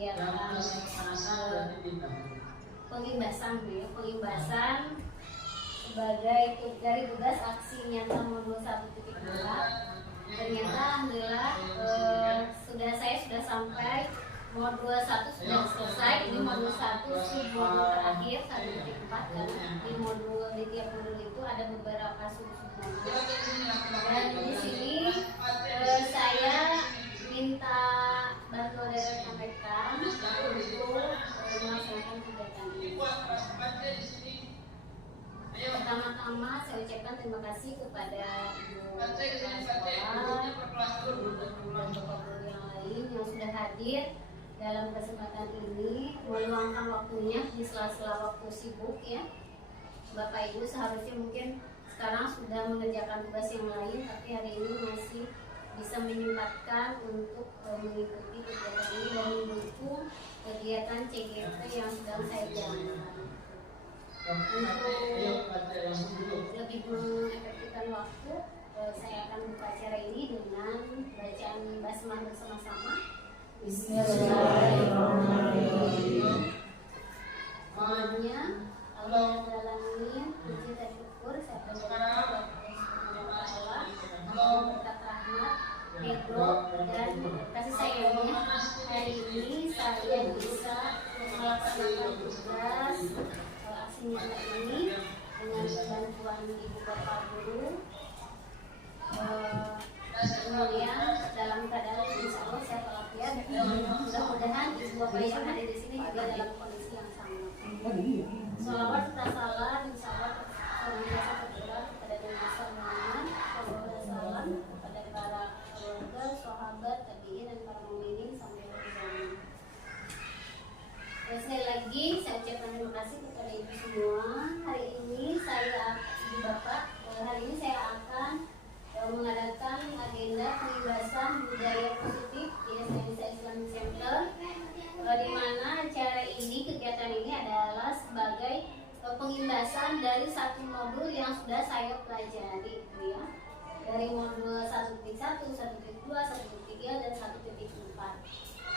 kegiatan pengimbasan sebagai dari tugas aksi nyata modul 1.4. Ternyata alhamdulillah saya sudah sampai modul 1 sudah selesai. Ini modul 1 modul terakhir 1.4, karena di tiap modul itu ada beberapa sub-modul. Dan di sini saya minta bantuan dari rekan-rekan untuk melaksanakan kegiatan ini. Pertama-tama saya ucapkan terima kasih kepada ibu kepala sekolah dan bapak guru yang lain yang sudah hadir dalam kesempatan ini, meluangkan waktunya di sela-sela waktu sibuk ya. Bapak ibu seharusnya mungkin sekarang sudah mengerjakan tugas yang lain, tapi hari ini masih bisa menyempatkan untuk mengikuti kegiatan ini dan mendukung kegiatan CGT yang sedang saya jalankan. Untuk lebih mengefektifkan waktu, saya akan buka acara ini dengan bacaan basmalah bersama-sama. Bismillahirrahmanirrahim. Awalnya Alhamdulillahirobbilalamin, puji dan syukur saya panjatkan kepada Allah yang berkat rahmat, ridho dan kasih sayangnya. Hari ini saya bisa melaksanakan tugas aksi nyata ini dengan bantuan ibu bapak guru. Kemudian dalam keadaan insya Allah sehat walafiat. Mudah-mudahan ibu bapak yang hadir di sini juga dalam kondisi yang sama. Sholawat serta salam insya Allah senantiasa tercurah kepada Nabi Muhammad SAW, kepada para keluarga, sahabat, tabi'in dan para mukminin sampai akhir zaman. Sekali lagi saya ucapkan terima kasih kepada ibu semua. Hari ini saya akan mengadakan agenda pengimbasan budaya positif di Indonesia Islamic Center, di mana acara ini, kegiatan ini adalah sebagai pengimbasan dari satu modul yang sudah saya pelajari, ya, dari modul 1.1, 1.2, 1.3 dan 1.4.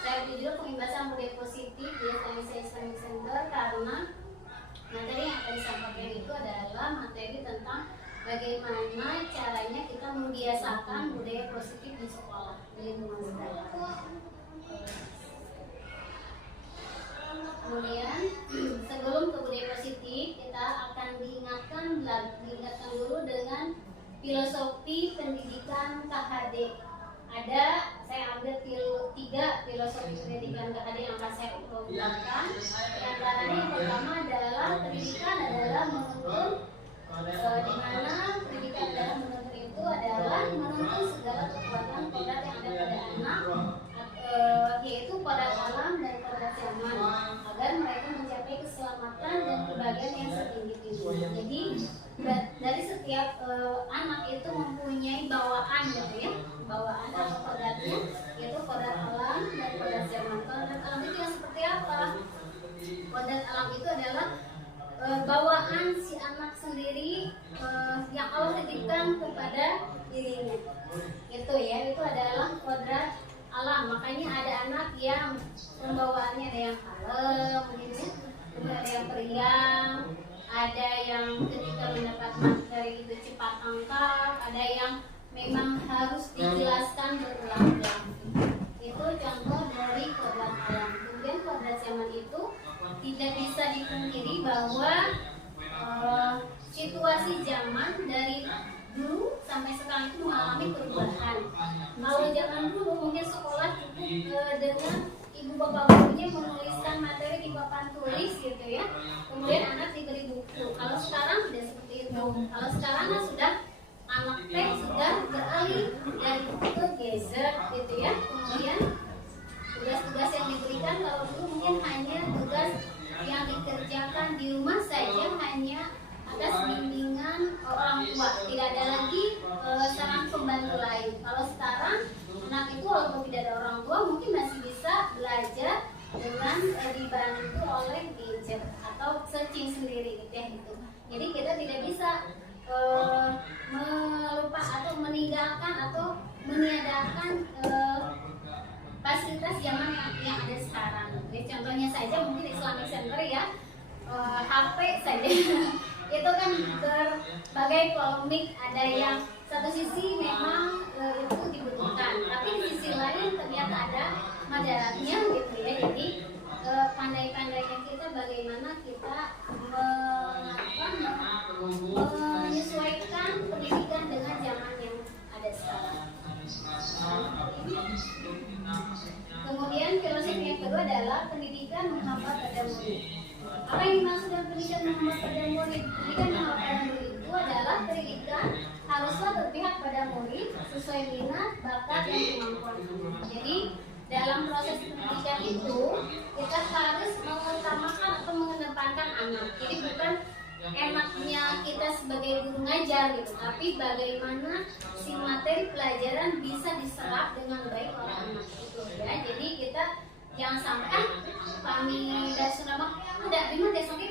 Saya beri judul pengimbasan budaya positif di Indonesia Islamic Center karena materi yang akan disampaikan itu adalah materi tentang bagaimana caranya kita membiasakan budaya positif di sekolah, di lingkungan sekolah. Kemudian sebelum ke budaya positif, kita akan diingatkan dulu dengan filosofi pendidikan KHD. Saya ambil 3 filosofi pendidikan KHD yang akan saya ungkapkan. Yang pertama adalah pendidikan adalah menuntun, di mana pendidikan dalam menuntun itu adalah menuntun segala kekuatan kodrat yang ada pada anak, yaitu kodrat alam dan kodrat zaman, agar mereka mencapai keselamatan dan kebahagiaan yang setinggi-tingginya. Jadi dari setiap anak itu mempunyai bawaan, gitu ya, bawaan atau kodratnya, yaitu kodrat alam dan kodrat zaman. Kodrat alam itu yang seperti apa? Kodrat alam itu adalah bawaan si anak sendiri yang Allah titipkan kepada dirinya. Itu ya, itu adalah kodrat alam. Makanya ada anak yang pembawaannya ada yang kalem, gitu ya, ada yang periang, ada yang ketika mendapat materi itu cepat tangkap, ada yang memang harus dijelaskan berulang-ulang. Itu contoh dari kodrat alam. Kemudian kodrat zaman itu tidak bisa dipungkiri bahwa situasi zaman dari dulu sampai sekarang itu mengalami perubahan. Kalau zaman dulu mungkin sekolah cukup dengan ibu bapak gurunya menuliskan materi di papan tulis, gitu ya. Kemudian anak diberi buku. Kalau sekarang tidak seperti itu. Kalau sekarang kan sudah anak teh sudah beralih dari buku ke gadget, gitu ya. Kemudian tugas-tugas yang diberikan kalau dulu mungkin hanya tugas yang dikerjakan di rumah saja, hanya atas bimbingan orang tua, tidak ada lagi saran pembantu lain. Kalau sekarang anak itu walaupun tidak ada orang tua mungkin masih bisa belajar dengan dibantu oleh gadget atau searching sendiri, gitu ya, gitu. Jadi kita tidak bisa melupa atau meninggalkan atau meniadakan fasilitas zaman yang ada sekarang. Jadi contohnya saja mungkin Islamic Center ya, HP saja itu kan berbagai polemik. Ada yang satu sisi memang itu dibutuhkan, tapi di sisi lain ternyata ada madaratnya gitu ya. Jadi pandai-pandainya kita bagaimana kita menyesuaikan pendidikan dengan zaman yang ada sekarang. Kemudian filosofi yang kedua adalah pendidikan menghambat pada murid. Apa yang dimaksud dengan pendidikan menghambat pada murid? Pendidikan menghambat pada murid itu adalah pendidikan haruslah berpihak pada murid sesuai minat, bakat, dan kemampuan. Jadi dalam proses pendidikan itu kita harus mengutamakan atau mengedepankan anak. Jadi bukan enaknya kita sebagai guru ngajar gitu, tapi bagaimana si materi pelajaran bisa diserap dengan baik oleh anak itu ya. Jadi kita jangan sampai kami dasar nama udah bima desoknya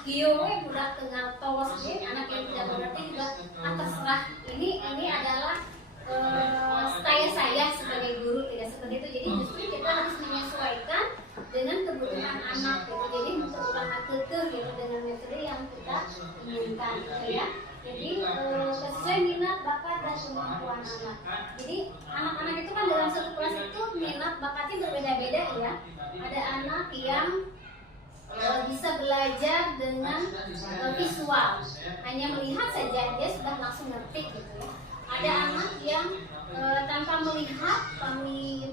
kieu budak tengah polos anak yang tidak mengerti juga terserah. Ini adalah saya sebagai guru tidak seperti itu. Jadi justru kita harus menyesuaikan dengan kebutuhan anak gitu. Jadi untuk anak itu gitu dengan metode yang kita inginkan gitu ya. Jadi sesuai minat, bakat, dan kemampuan anak. Jadi anak-anak itu kan dalam satu kelas itu minat bakatnya berbeda-beda ya. Ada anak yang bisa belajar dengan visual, hanya melihat saja dia sudah langsung ngerti gitu ya. Ada anak yang tanpa melihat kami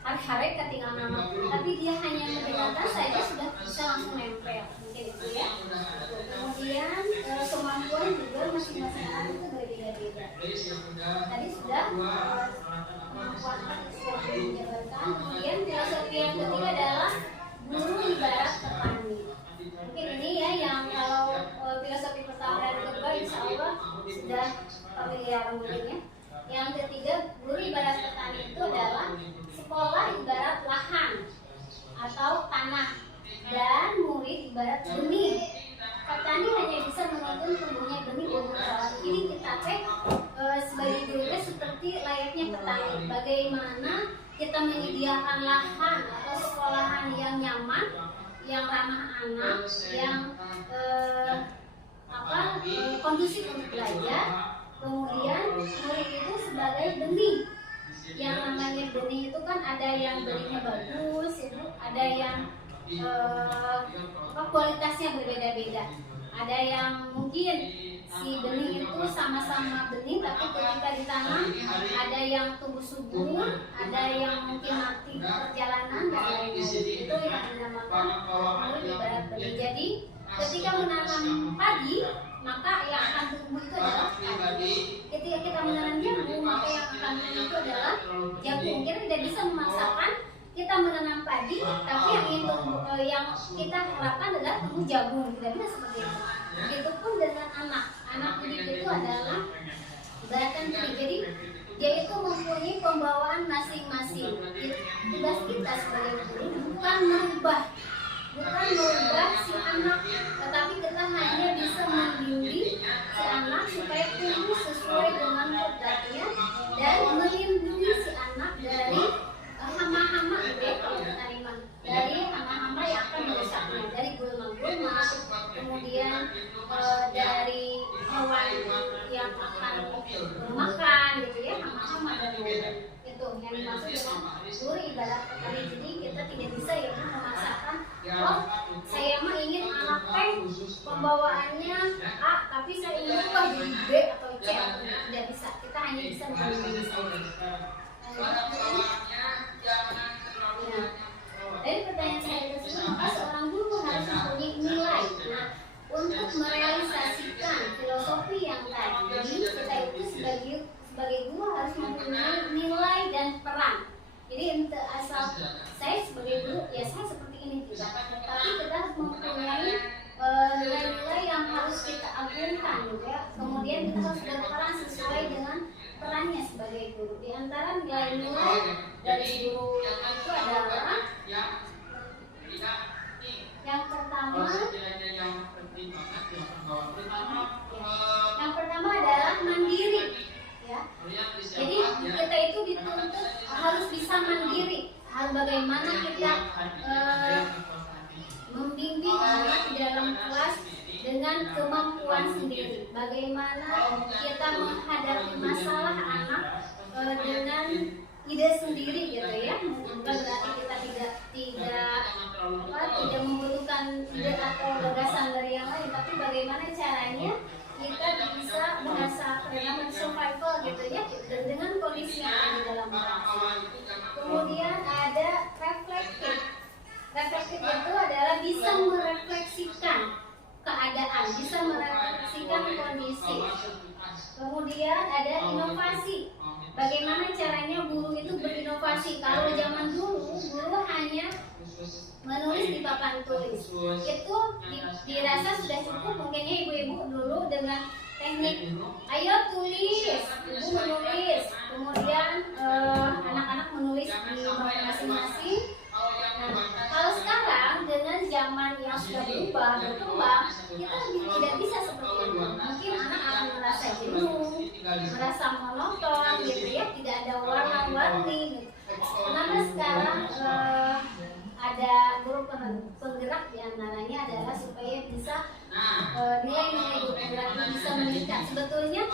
hari-hari ketinggalan nama, tapi dia hanya mendengarkan saja sudah bisa langsung nempel mungkin itu ya. Kemudian kemampuan juga masing-masing anak itu berbeda-beda. Tadi sudah kemampuan sudah dijabarkan. Kemudian filosofi yang ketiga adalah guru ibarat petani. Mungkin ini ya yang kalau filosofi pertama dan kedua insya Allah sudah familiar mungkin ya. Yang ketiga, guru ibarat petani itu adalah sekolah ibarat lahan atau tanah dan murid ibarat benih. Petani hanya bisa menuntun tumbuhnya benih dengan salah. Ini kita sebagai gurunya seperti layaknya petani. Bagaimana kita menyediakan lahan atau sekolahan yang nyaman, yang ramah anak, yang kondusif untuk belajar. Kemudian murid itu sebagai benih. Yang namanya benih itu kan ada yang benihnya bagus, ada yang kualitasnya berbeda-beda. Ada yang mungkin si benih itu sama-sama benih, tapi ketika ditanam ada yang tumbuh subur, ada yang mungkin mati perjalanan dan lain-lain. Itu yang dinamakan murid ibarat benih. Jadi ketika menanam padi, maka yang akan tumbuh itu adalah padi. Ketika kita menanam jagung, maka yang akan tumbuh itu adalah jagung. Kita tidak bisa memaksakan kita menanam padi, tapi yang yang kita harapkan adalah tumbuh jagung. Tidak bisa seperti itu. Begitupun dengan anak. Anak didik itu adalah ibaratkan benih. Jadi dia itu mempunyai pembawaan masing-masing. Tugas kita sebagai guru bukan merubah si anak, tetapi kita hanya bisa membimbing si anak supaya tumbuh sesuai dengan kodratnya dan melindungi si anak dari hama-hama gitu ya, kalau kita terima, dari hama-hama yang akan merusaknya, dari gulma-gulma, kemudian dari hewan yang akan makan gitu ya, hama-hama dan lain-lain. Itu yang dimaksud dengan guru ibarat petani. Jadi kita tidak bisa ya memaksakan, oh saya mah ingin anak pembawaannya A, tapi saya ingin juga di B atau C, tidak bisa. Kita hanya bisa memilih saja. Dari pertanyaan saya tersebut, maka seorang guru harus mempunyai nilai. Nah, untuk merealisasikan filosofi yang tadi, kita itu sebagai guru harus mempunyai nilai dan peran. Jadi untuk asal saya sebagai guru, ya saya seperti ini tidak, tapi kita harus mempunyai nilai-nilai yang harus kita agungkan juga. Kemudian kita harus berperan sesuai dengan perannya sebagai guru. Di antara nilai-nilai dari guru itu adalah yang pertama adalah mandiri ya. Jadi kita itu dituntut harus bisa mandiri. bagaimana kita membimbing anak di dalam kelas dengan kemampuan sendiri. Bagaimana kita menghadapi masalah anak dengan ide sendiri gitu ya. Bukan berarti kita tidak membutuhkan ide atau gagasan dari yang lain, tapi bagaimana caranya kita bisa bahasa survival gitu ya dengan kondisi yang ada di dalam kelas. Kemudian ada reflektif. Reflektif itu adalah bisa merefleksikan keadaan, bisa merefleksikan kondisi. Kemudian ada inovasi. Bagaimana caranya guru itu berinovasi? Kalau zaman dulu, guru hanya menulis di papan tulis. Itu dirasa sudah cukup. Mungkinnya ibu-ibu dulu dengan teknik ayo tulis, ibu menulis, kemudian anak-anak menulis di nomor masing-masing. Nah, kalau sekarang dengan zaman yang sudah berkembang, kita tidak bisa seperti itu. Mungkin anak akan merasa jenuh, merasa monoton, gitu ya, tidak ada warna-warni. Gitu. Kenapa sekarang ada guru penggerak diantaranya adalah supaya bisa nilai-nilai guru penggerak bisa meningkat. Sebetulnya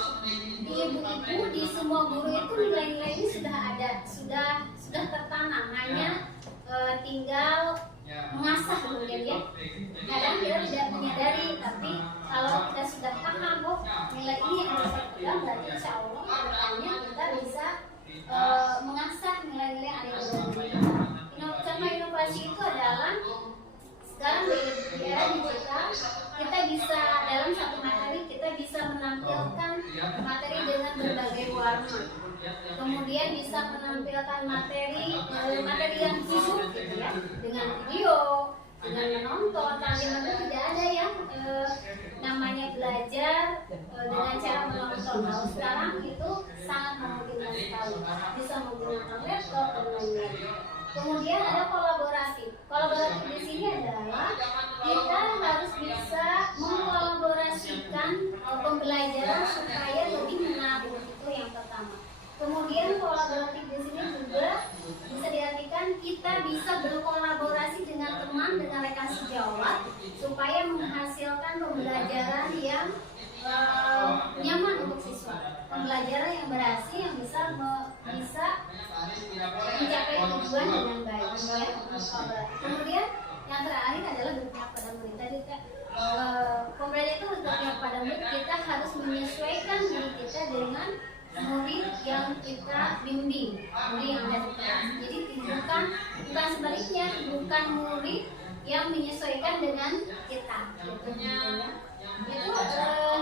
di ibu-ibu di semua guru itu nilai-nilai ini sudah ada, sudah tertanam, hanya tinggal mengasah kemudian ya. Kadang kita tidak menyadari, tapi kalau kita sudah paham nilai ini yang harus saya pegang, berarti insya Allah kedepannya kita bisa mengasah nilai-nilai yang ada di dalam diri kita. Contoh inovasi itu adalah sekarang di era digital kita bisa dalam satu materi kita bisa menampilkan materi dengan berbagai warna. Kemudian bisa menampilkan materi yang hidup gitu ya, dengan video, dengan menonton. Kalau zaman dulu tidak ada ya namanya belajar dengan cara menonton. Kalau sekarang itu sangat memungkinkan sekali, bisa menggunakan laptop dan lain-lain. Kemudian ada kolaboratif. Kolaboratif di sini adalah kita harus bisa mengkolaborasikan pembelajaran supaya lebih menarik, itu yang pertama. Kemudian kolaboratif di sini juga bisa diartikan kita bisa berkolaborasi dengan teman, dengan rekan sejawat supaya menghasilkan pembelajaran yang nyaman untuk siswa, pembelajaran yang berhasil, yang bisa mencapai tujuan dengan baik. Kemudian yang terakhir adalah berpihak pada murid. Tadi pembelajaran itu berpihak pada murid, kita harus menyesuaikan diri kita dengan murid yang kita bimbing, murid yang ada di kelas. Jadi bukan sebaliknya, bukan murid yang menyesuaikan dengan kita. Itu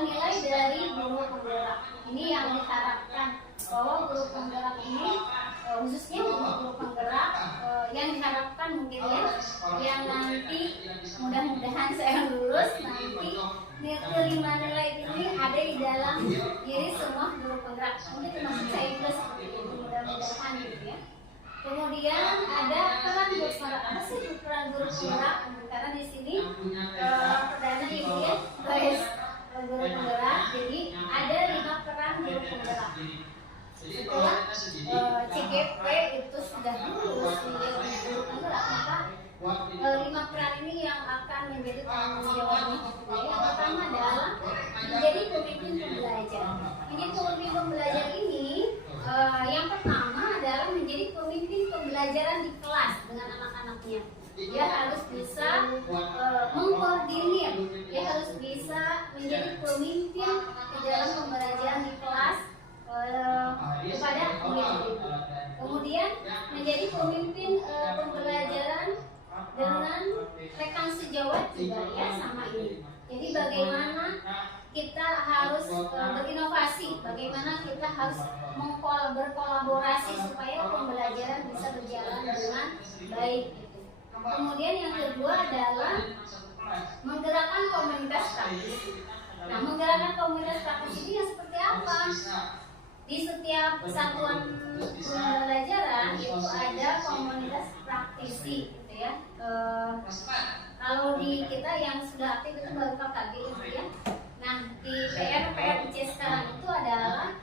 nilai dari guru penggerak. Ini yang diharapkan bahwa guru penggerak ini khususnya guru penggerak yang diharapkan mungkin ya, yang nanti mudah-mudahan saya lulus nanti kelima nilai ini ada di dalam diri semua guru penggerak. Mungkin termasuk saya juga seperti itu, mudah-mudahan gitu ya. Kemudian ada peran guru penggerak. Apa sih peran guru penggerak? Karena di sini perdana ibu ya, guys, guru penggerak. Jadi ada 5 peran guru penggerak. Setelah CGP itu sudah lulus menjadi guru penggerak, maka 5 peran ini yang akan menjadi tanggung jawabnya. Yang pertama adalah menjadi pemimpin pembelajar. Ini pemimpin pembelajar ini yang pertama adalah menjadi pemimpin pembelajaran di kelas dengan anak-anaknya. Dia harus bisa mengkoordinir, dia harus bisa menjadi pemimpin di dalam pembelajaran di kelas kepada murid-murid. Kemudian menjadi pemimpin pembelajaran dengan rekan sejawat juga ya, sama ini. Jadi bagaimana kita harus berinovasi, bagaimana kita harus berkolaborasi supaya pembelajaran bisa berjalan dengan baik. Kemudian yang kedua adalah menggerakkan komunitas praktis. Nah, menggerakkan komunitas praktis ini yang seperti apa? Di setiap satuan pembelajaran itu ada komunitas praktisi gitu ya. Kalau di kita yang sudah aktif itu baru KKB gitu ya. Nah, di PRIC sekarang itu adalah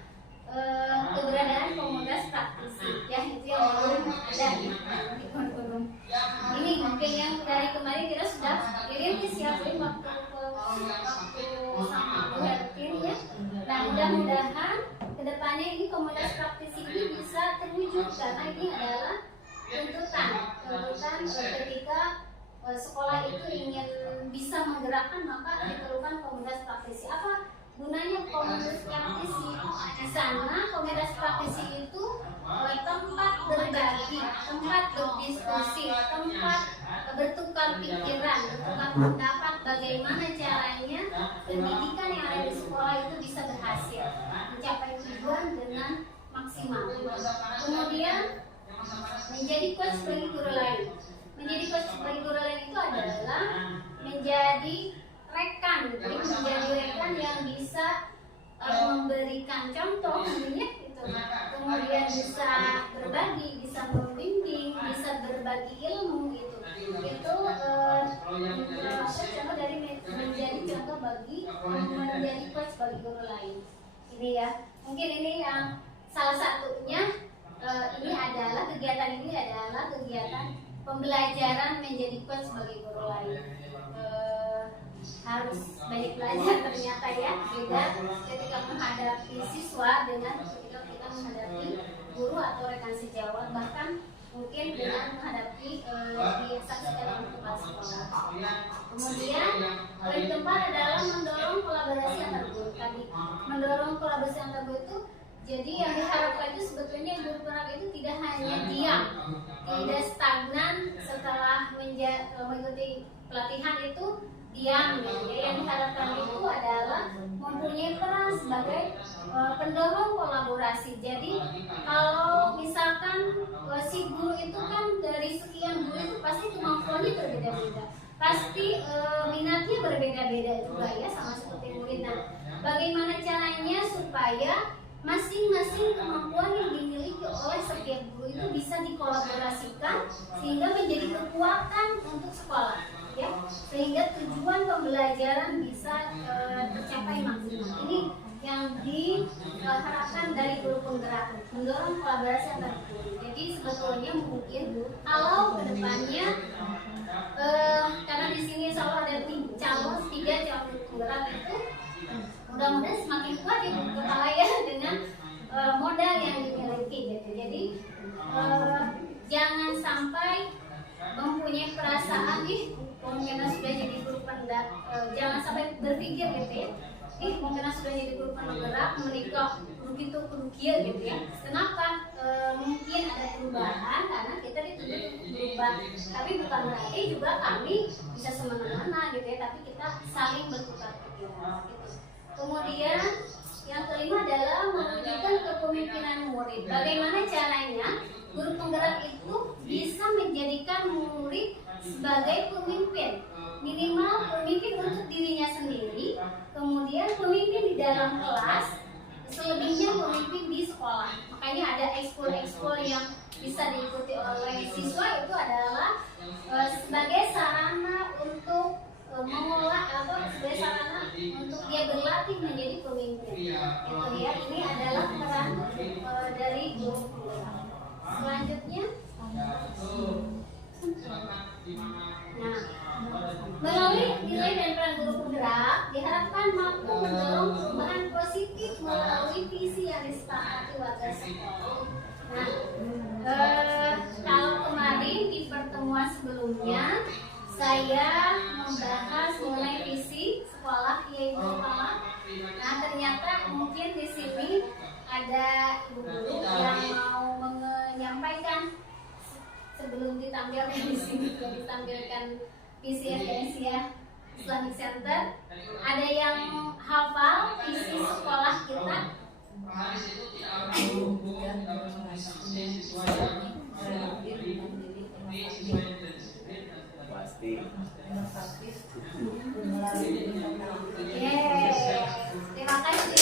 keberadaan komunitas praktisi ya, itu yang belum ada di sekolah itu ingin bisa menggerakkan, maka diperlukan komunitas praktisi. Apa gunanya komunitas praktisi? Di sana komunitas praktisi itu tempat berbagi, tempat berdiskusi, tempat bertukar pikiran, bertukar pendapat bagaimana caranya pendidikan yang ada di sekolah itu bisa berhasil mencapai tujuan dengan maksimal. Kemudian menjadi coach bagi guru lain. Menjadi coach bagi guru lain itu adalah menjadi rekan, jadi menjadi rekan yang bisa memberikan contoh, gitu. Kemudian bisa berbagi, bisa membimbing, bisa berbagi ilmu, gitu. Itu contoh dari menjadi contoh bagi menjadi coach bagi guru lain. Ini ya, mungkin ini yang salah satunya. Ini adalah kegiatan pembelajaran menjadi coach sebagai guru lain. Harus banyak belajar ternyata ya, beda ketika menghadapi siswa dengan ketika kita menghadapi guru atau rekan sejawat, bahkan mungkin dengan menghadapi disaksikan oleh kepala sekolah. Kemudian poin keempat adalah mendorong kolaborasi antar guru. Tadi mendorong kolaborasi antar guru itu, jadi yang diharapkan itu sebetulnya guru penerap itu tidak hanya diam, tidak stagnan setelah mengikuti pelatihan itu diam. Jadi yang diharapkan itu adalah mempunyai peran sebagai pendorong kolaborasi. Jadi kalau misalkan si guru itu kan dari sekian guru itu pasti kemampuannya berbeda-beda, pasti minatnya berbeda-beda juga ya, sama seperti murid. Nah, bagaimana caranya supaya masing-masing kemampuan yang dimiliki oleh setiap guru itu bisa dikolaborasikan sehingga menjadi kekuatan untuk sekolah, ya, sehingga tujuan pembelajaran bisa tercapai maksimal. Ini yang diharapkan dari guru penggerak, mendorong kolaborasi antar guru. Jadi sebetulnya mungkin kalau kedepannya karena di sini selalu ada tiga calon penggerak itu, mudah-mudahan semakin kuat ya kepala ya dengan modal yang dimiliki gitu. Jadi jangan sampai mempunyai perasaan mungkin sudah jadi guru pendak, jangan sampai berpikir gitu ya, mungkin sudah jadi guru penggerak menikah begitu kerugian gitu ya. Kenapa? Mungkin ada perubahan karena kita dituntut untuk berubah, tapi bukan berarti juga kami bisa semena-mena gitu ya, tapi kita saling bertukar pikiran gitu. Kemudian yang kelima adalah mewujudkan kepemimpinan murid. Bagaimana caranya guru penggerak itu bisa menjadikan murid sebagai pemimpin, minimal pemimpin untuk dirinya sendiri, kemudian pemimpin di dalam kelas, selebihnya pemimpin di sekolah. Makanya ada ekskul-ekskul yang bisa diikuti oleh siswa, itu adalah sebagai sarana untuk mengolah sebagai sarana untuk dia berlatih menjadi pemimpin. Itu ya, ini adalah peran dari guru penggerak. Selanjutnya, nah, melalui nilai dan peran guru penggerak diharapkan mampu mendorong perubahan positif melalui visi yang disepakati warga sekolah. Nah, kalau kemarin di pertemuan sebelumnya saya membahas mengenai visi sekolah Kiai Kepala. Nah, ternyata mungkin di sini ada guru yang mau menyampaikan sebelum ditampilkan di sini, ditampilkan visi Indonesia Islamic Center. Ada yang hafal visi sekolah kita? Pasti. Terima kasih.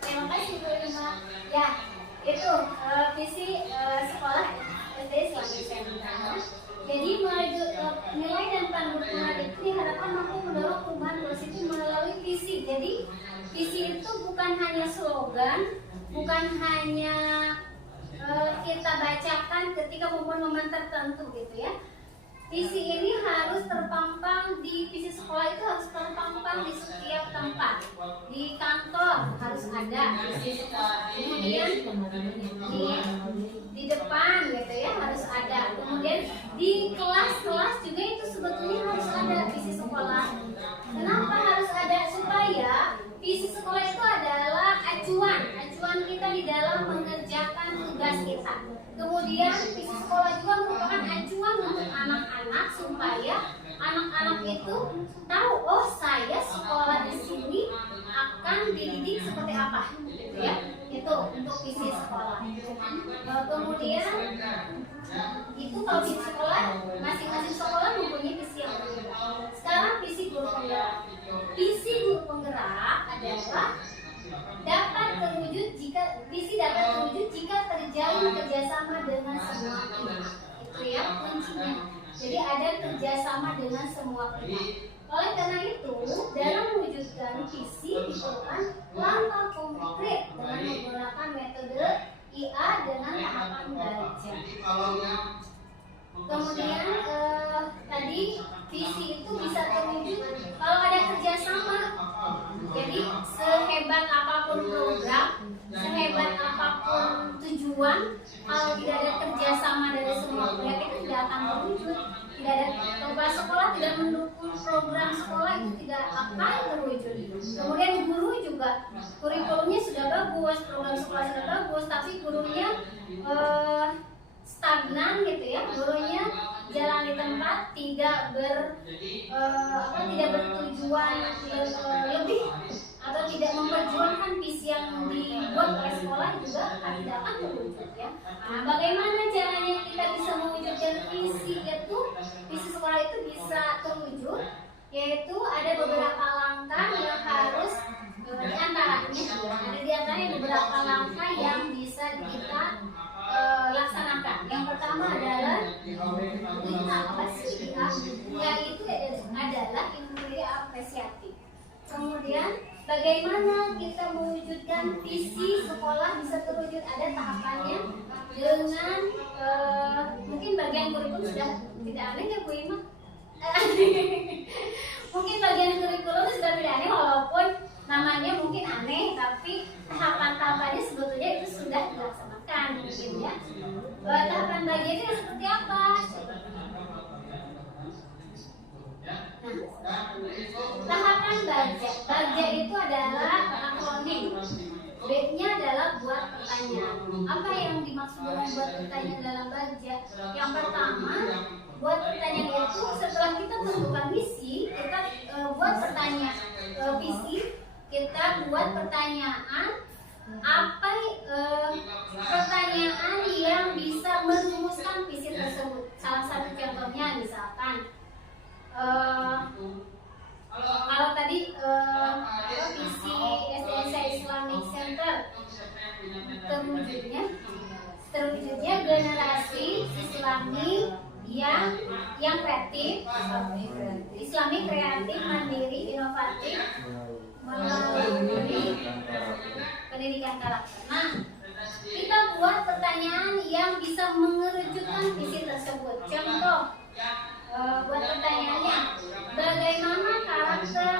Terima kasih Bu Lima. Ya, itu visi sekolah SD Islamic Center. Jadi nilai dan peran guru penggerak itu diharapkan mampu mendorong perubahan positif melalui visi. Jadi visi itu bukan hanya slogan, bukan hanya kita bacakan ketika momen-momen tertentu gitu ya. Visi ini harus terpampang di visi sekolah itu harus terpampang di setiap tempat. Di kantor harus ada visi sekolah. Kemudian di depan gitu ya harus ada. Kemudian di kelas-kelas juga itu sebetulnya harus ada visi sekolah. Kenapa harus ada? Supaya visi sekolah itu adalah acuan kita di dalam mengerjakan tugas kita. Kemudian visi sekolah juga merupakan acuan untuk anak-anak supaya anak-anak itu tahu, oh saya sekolah di sini akan dididik seperti apa, gitu ya. Itu untuk visi sekolah. Kemudian itu kalau visi sekolah, masing-masing sekolah mempunyai visi yang berbeda. Sekarang visi guru penggerak. Visi guru penggerak adalah visi dapat terwujud jika terjalin kerjasama dengan semua pihak. Itu ya kuncinya. Jadi ada kerjasama dengan semua pihak. Oleh karena itu, dalam mewujudkan visi diperlukan langkah konkret dengan menggunakan metode IA dengan tahapan belajar. Kemudian tadi visi itu bisa terwujud kalau ada kerjasama. Jadi sehebat apapun program, sehebat apapun tujuan, kalau tidak ada kerjasama dari semua pihak itu tidak akan terwujud. Tidak ada kepala sekolah tidak mendukung program sekolah itu tidak akan terwujud. Kemudian guru juga kurikulumnya sudah bagus, program sekolah sudah bagus, tapi gurunya stagnan gitu ya, gurunya jalan di tempat, tidak bertujuan lebih atau tidak memperjuangkan visi yang dibuat oleh sekolah juga tidak akan terwujud ya. Nah, bagaimana caranya kita bisa mewujudkan visi itu? Visi sekolah itu bisa terwujud, yaitu ada beberapa langkah yang harus diantaranya beberapa langkah yang bisa kita laksanakan. Yang pertama adalah yaitu adalah inquiry apresiatif. Kemudian bagaimana kita mewujudkan visi sekolah bisa terwujud, ada tahapannya dengan mungkin bagian kurikulum sudah tidak aneh ya Bu Ima. Mungkin bagian kurikulum sudah tidak aneh walaupun namanya mungkin aneh, tapi tahapan-tahapannya sebetulnya itu sudah dilaksanakan mungkin ya. Tahapan bagiannya seperti apa? Tahapan Bagja itu adalah akronim. B-nya adalah buat pertanyaan. Apa yang dimaksud dengan buat pertanyaan dalam Bagja? Yang pertama, buat pertanyaan itu setelah kita tentukan misi, kita buat pertanyaan visi, kita buat pertanyaan apa pertanyaan yang bisa merumuskan visi tersebut. Salah satu contohnya misalkan kalau tadi visi SDNC Islamic Center terwujudnya generasi Islami yang kreatif, Islami kreatif, mandiri, inovatif melalui pendidikan karakter. Nah, kita buat pertanyaan yang bisa mengerucutkan visi tersebut. Contoh, buat pertanyaannya, bagaimana karakter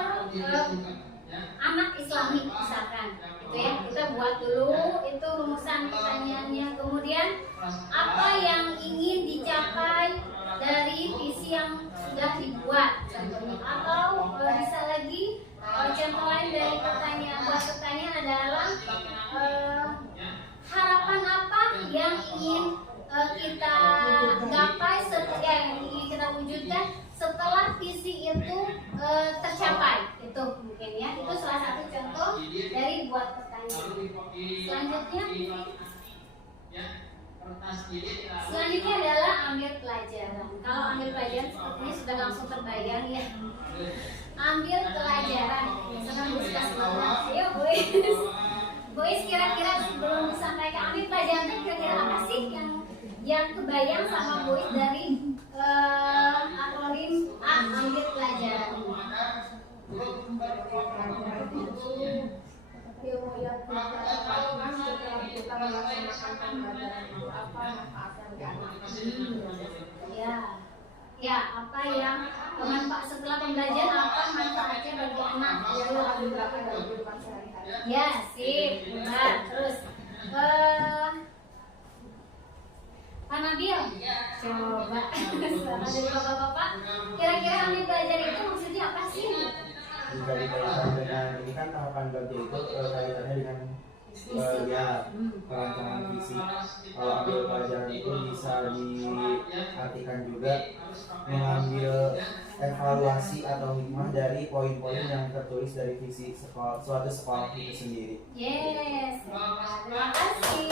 anak Islami misalkan, gitu ya. Kita buat dulu itu rumusan pertanyaannya. Kemudian apa yang ingin dicapai dari visi yang sudah dibuat, contohnya. Atau bisa lagi contoh lain dari buat pertanyaan adalah harapan apa yang ingin kita gapai yang ingin kita wujudkan setelah visi itu tercapai. Itu mungkin ya, itu salah satu contoh dari buat pertanyaan. Selanjutnya adalah ambil pelajaran. Kalau ambil pelajaran sepertinya sudah langsung terbayang ya. Ambil pelajaran. Senang bisa semangat. Ayo boys, kira-kira sebelum disampaikan ambil pelajaran, kira-kira apa sih yang kebayang sama boys dari akronim A, ambil pelajaran? Ya, apa yang setelah pembelajaran Ya, sip. Benar. Terus Pak Nabil, coba sama dari bapak-bapak, kira-kira ambil belajar itu maksudnya apa sih? Jika dikaitkan dengan ini kan tahapan belajar itu kaitannya dengan ya perancangan visi. Kalau ambil pelajaran itu bisa diartikan juga mengambil evaluasi atau hikmah dari poin-poin yang tertulis dari visi suatu sekolah itu sendiri. Yes, terima kasih.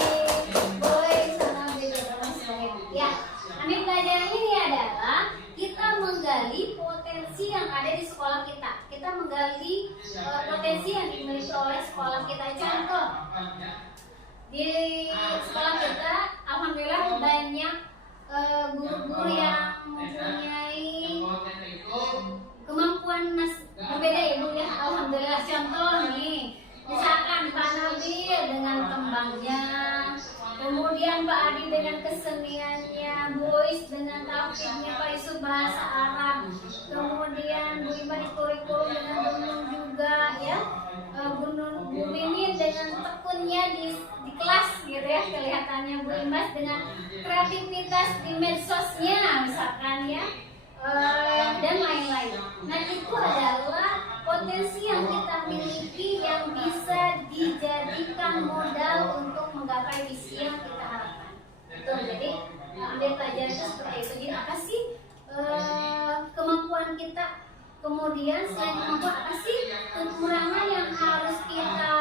Boleh sana ya, ambil pelajaran ini adalah kita menggali potensi yang ada di sekolah kita. Kita menggali potensi yang dimiliki oleh sekolah kita. Contoh, di sekolah kita, alhamdulillah banyak guru-guru yang mempunyai kemampuan berbeda ya Bu ya. Alhamdulillah. Contoh nih, misalkan Pak Nabil dengan kembangnya, kemudian Pak Adi dengan keseniannya, Bu Ois dengan tafsirnya, Pak Yusuf bahasa Arab, kemudian Bu Ima di kurikulum dengan Bunun juga ya, Bu Mimin dengan tekunnya di kelas gitu ya, kelihatannya Bu Imas dengan kreativitas di medsosnya misalkan ya, dan lain-lain. Nah itu adalah potensi yang kita miliki yang bisa dijadikan modal untuk menggapai visi yang kita harapkan. Betul, jadi ambil pelajaran itu seperti itu. Jadi apa sih kemampuan kita? Kemudian selain kemampuan apa sih kekurangan yang harus kita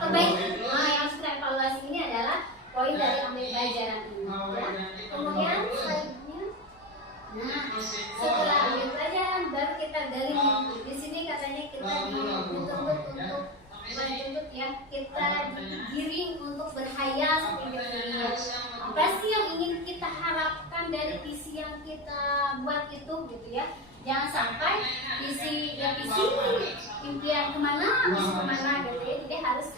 perbaiki? Nah, yang harus kita evaluasi ini adalah poin dari ambil pelajaran ini. Ya. Kemudian selanjutnya, nah setelah ambil pelajaran baru kita gali. Di sini katanya kita dituntut untuk ya, kita digiring untuk berhayal seperti itu. Apa sih yang ingin kita harapkan dari visi yang kita buat itu gitu ya? Jangan sampai visi impian kemana gitu ya. Jadi harus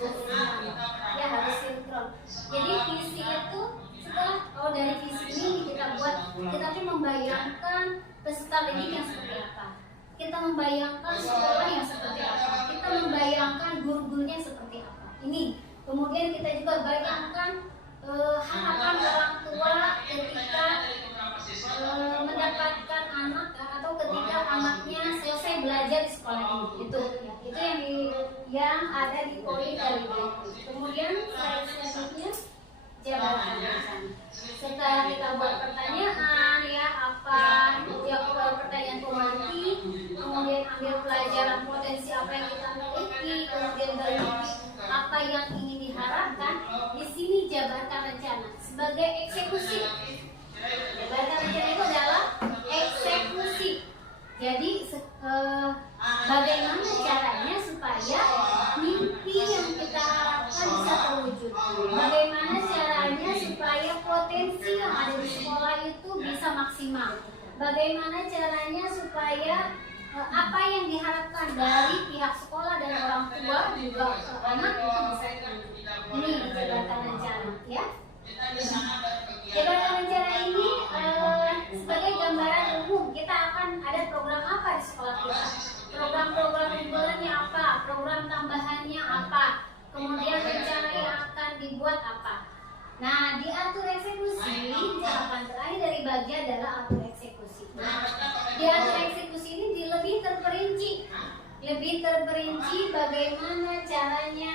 ya harus sinkron. Jadi visi itu setelah dari visi ini kita buat, kita tuh membayangkan peserta didik yang seperti apa, kita membayangkan sekolah yang seperti apa, kita membayangkan guru-gurunya seperti apa. Ini kemudian kita juga bayangkan harapan orang tua ketika mendapatkan anak atau ketika anaknya selesai belajar di sekolah ini. Itu yang ada di poin dari berikut. Kemudian selanjutnya jabatan. Setelah kita buat pertanyaan ya, apa jawab pertanyaan pemanti, kemudian ambil pelajaran potensi apa yang kita miliki, kemudian berikut apa yang ingin diharapkan. Di sini jabatan rencana sebagai eksekusi. Jabatan rencana itu adalah eksekusi. Jadi bagaimana caranya supaya mimpi yang kita harapkan bisa terwujud? Bagaimana caranya supaya potensi yang ada di sekolah itu bisa maksimal? Bagaimana caranya supaya apa yang diharapkan dari pihak sekolah dan orang tua juga anak itu bisa terwujud? Ini jabatan rencana ya. Jabatan rencana ini sebagai gambaran umum, kita akan ada program apa di sekolah kita, program-program unggulannya apa, program tambahannya apa, kemudian rencana yang akan dibuat apa. Nah, diatur eksekusi, tahapan terakhir dari bagian adalah atur eksekusi. Nah, diatur eksekusi ini lebih terperinci bagaimana caranya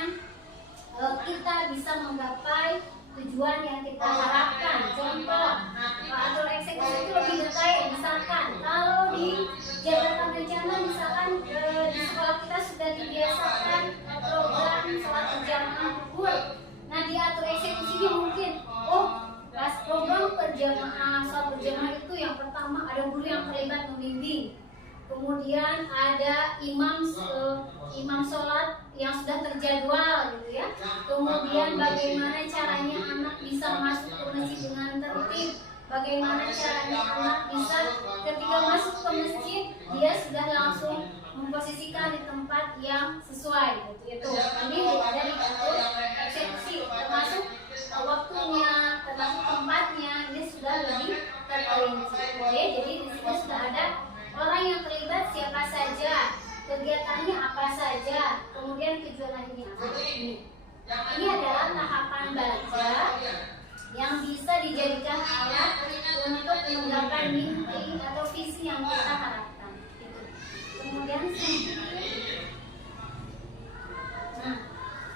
kita bisa menggapai tujuan yang kita harapkan. Contoh, atur eksekusi itu lebih detail. Misalkan kalau di jabatan rencana, misalkan di sekolah kita sudah dibiasakan program sholat berjamaah zuhur. Nah, diatur eksekusinya mungkin, pas program sholat berjamaah itu yang pertama ada guru yang terlibat membimbing. Kemudian ada imam sholat yang sudah terjadwal gitu ya. Kemudian bagaimana caranya anak bisa masuk ke masjid dengan tertib, bagaimana caranya anak bisa ketika masuk ke masjid dia sudah langsung memposisikan di tempat yang sesuai gitu. Ini ada di eksekusi, termasuk waktunya, termasuk tempatnya, ini sudah lebih terperinci. Oke, jadi di sini sudah ada orang yang terlibat siapa saja, kegiatannya apa saja, kemudian tujuan akhirnya apa. Ini adalah tahapan baca yang bisa dijadikan alat untuk menggapai mimpi atau visi yang kita harapkan. Kemudian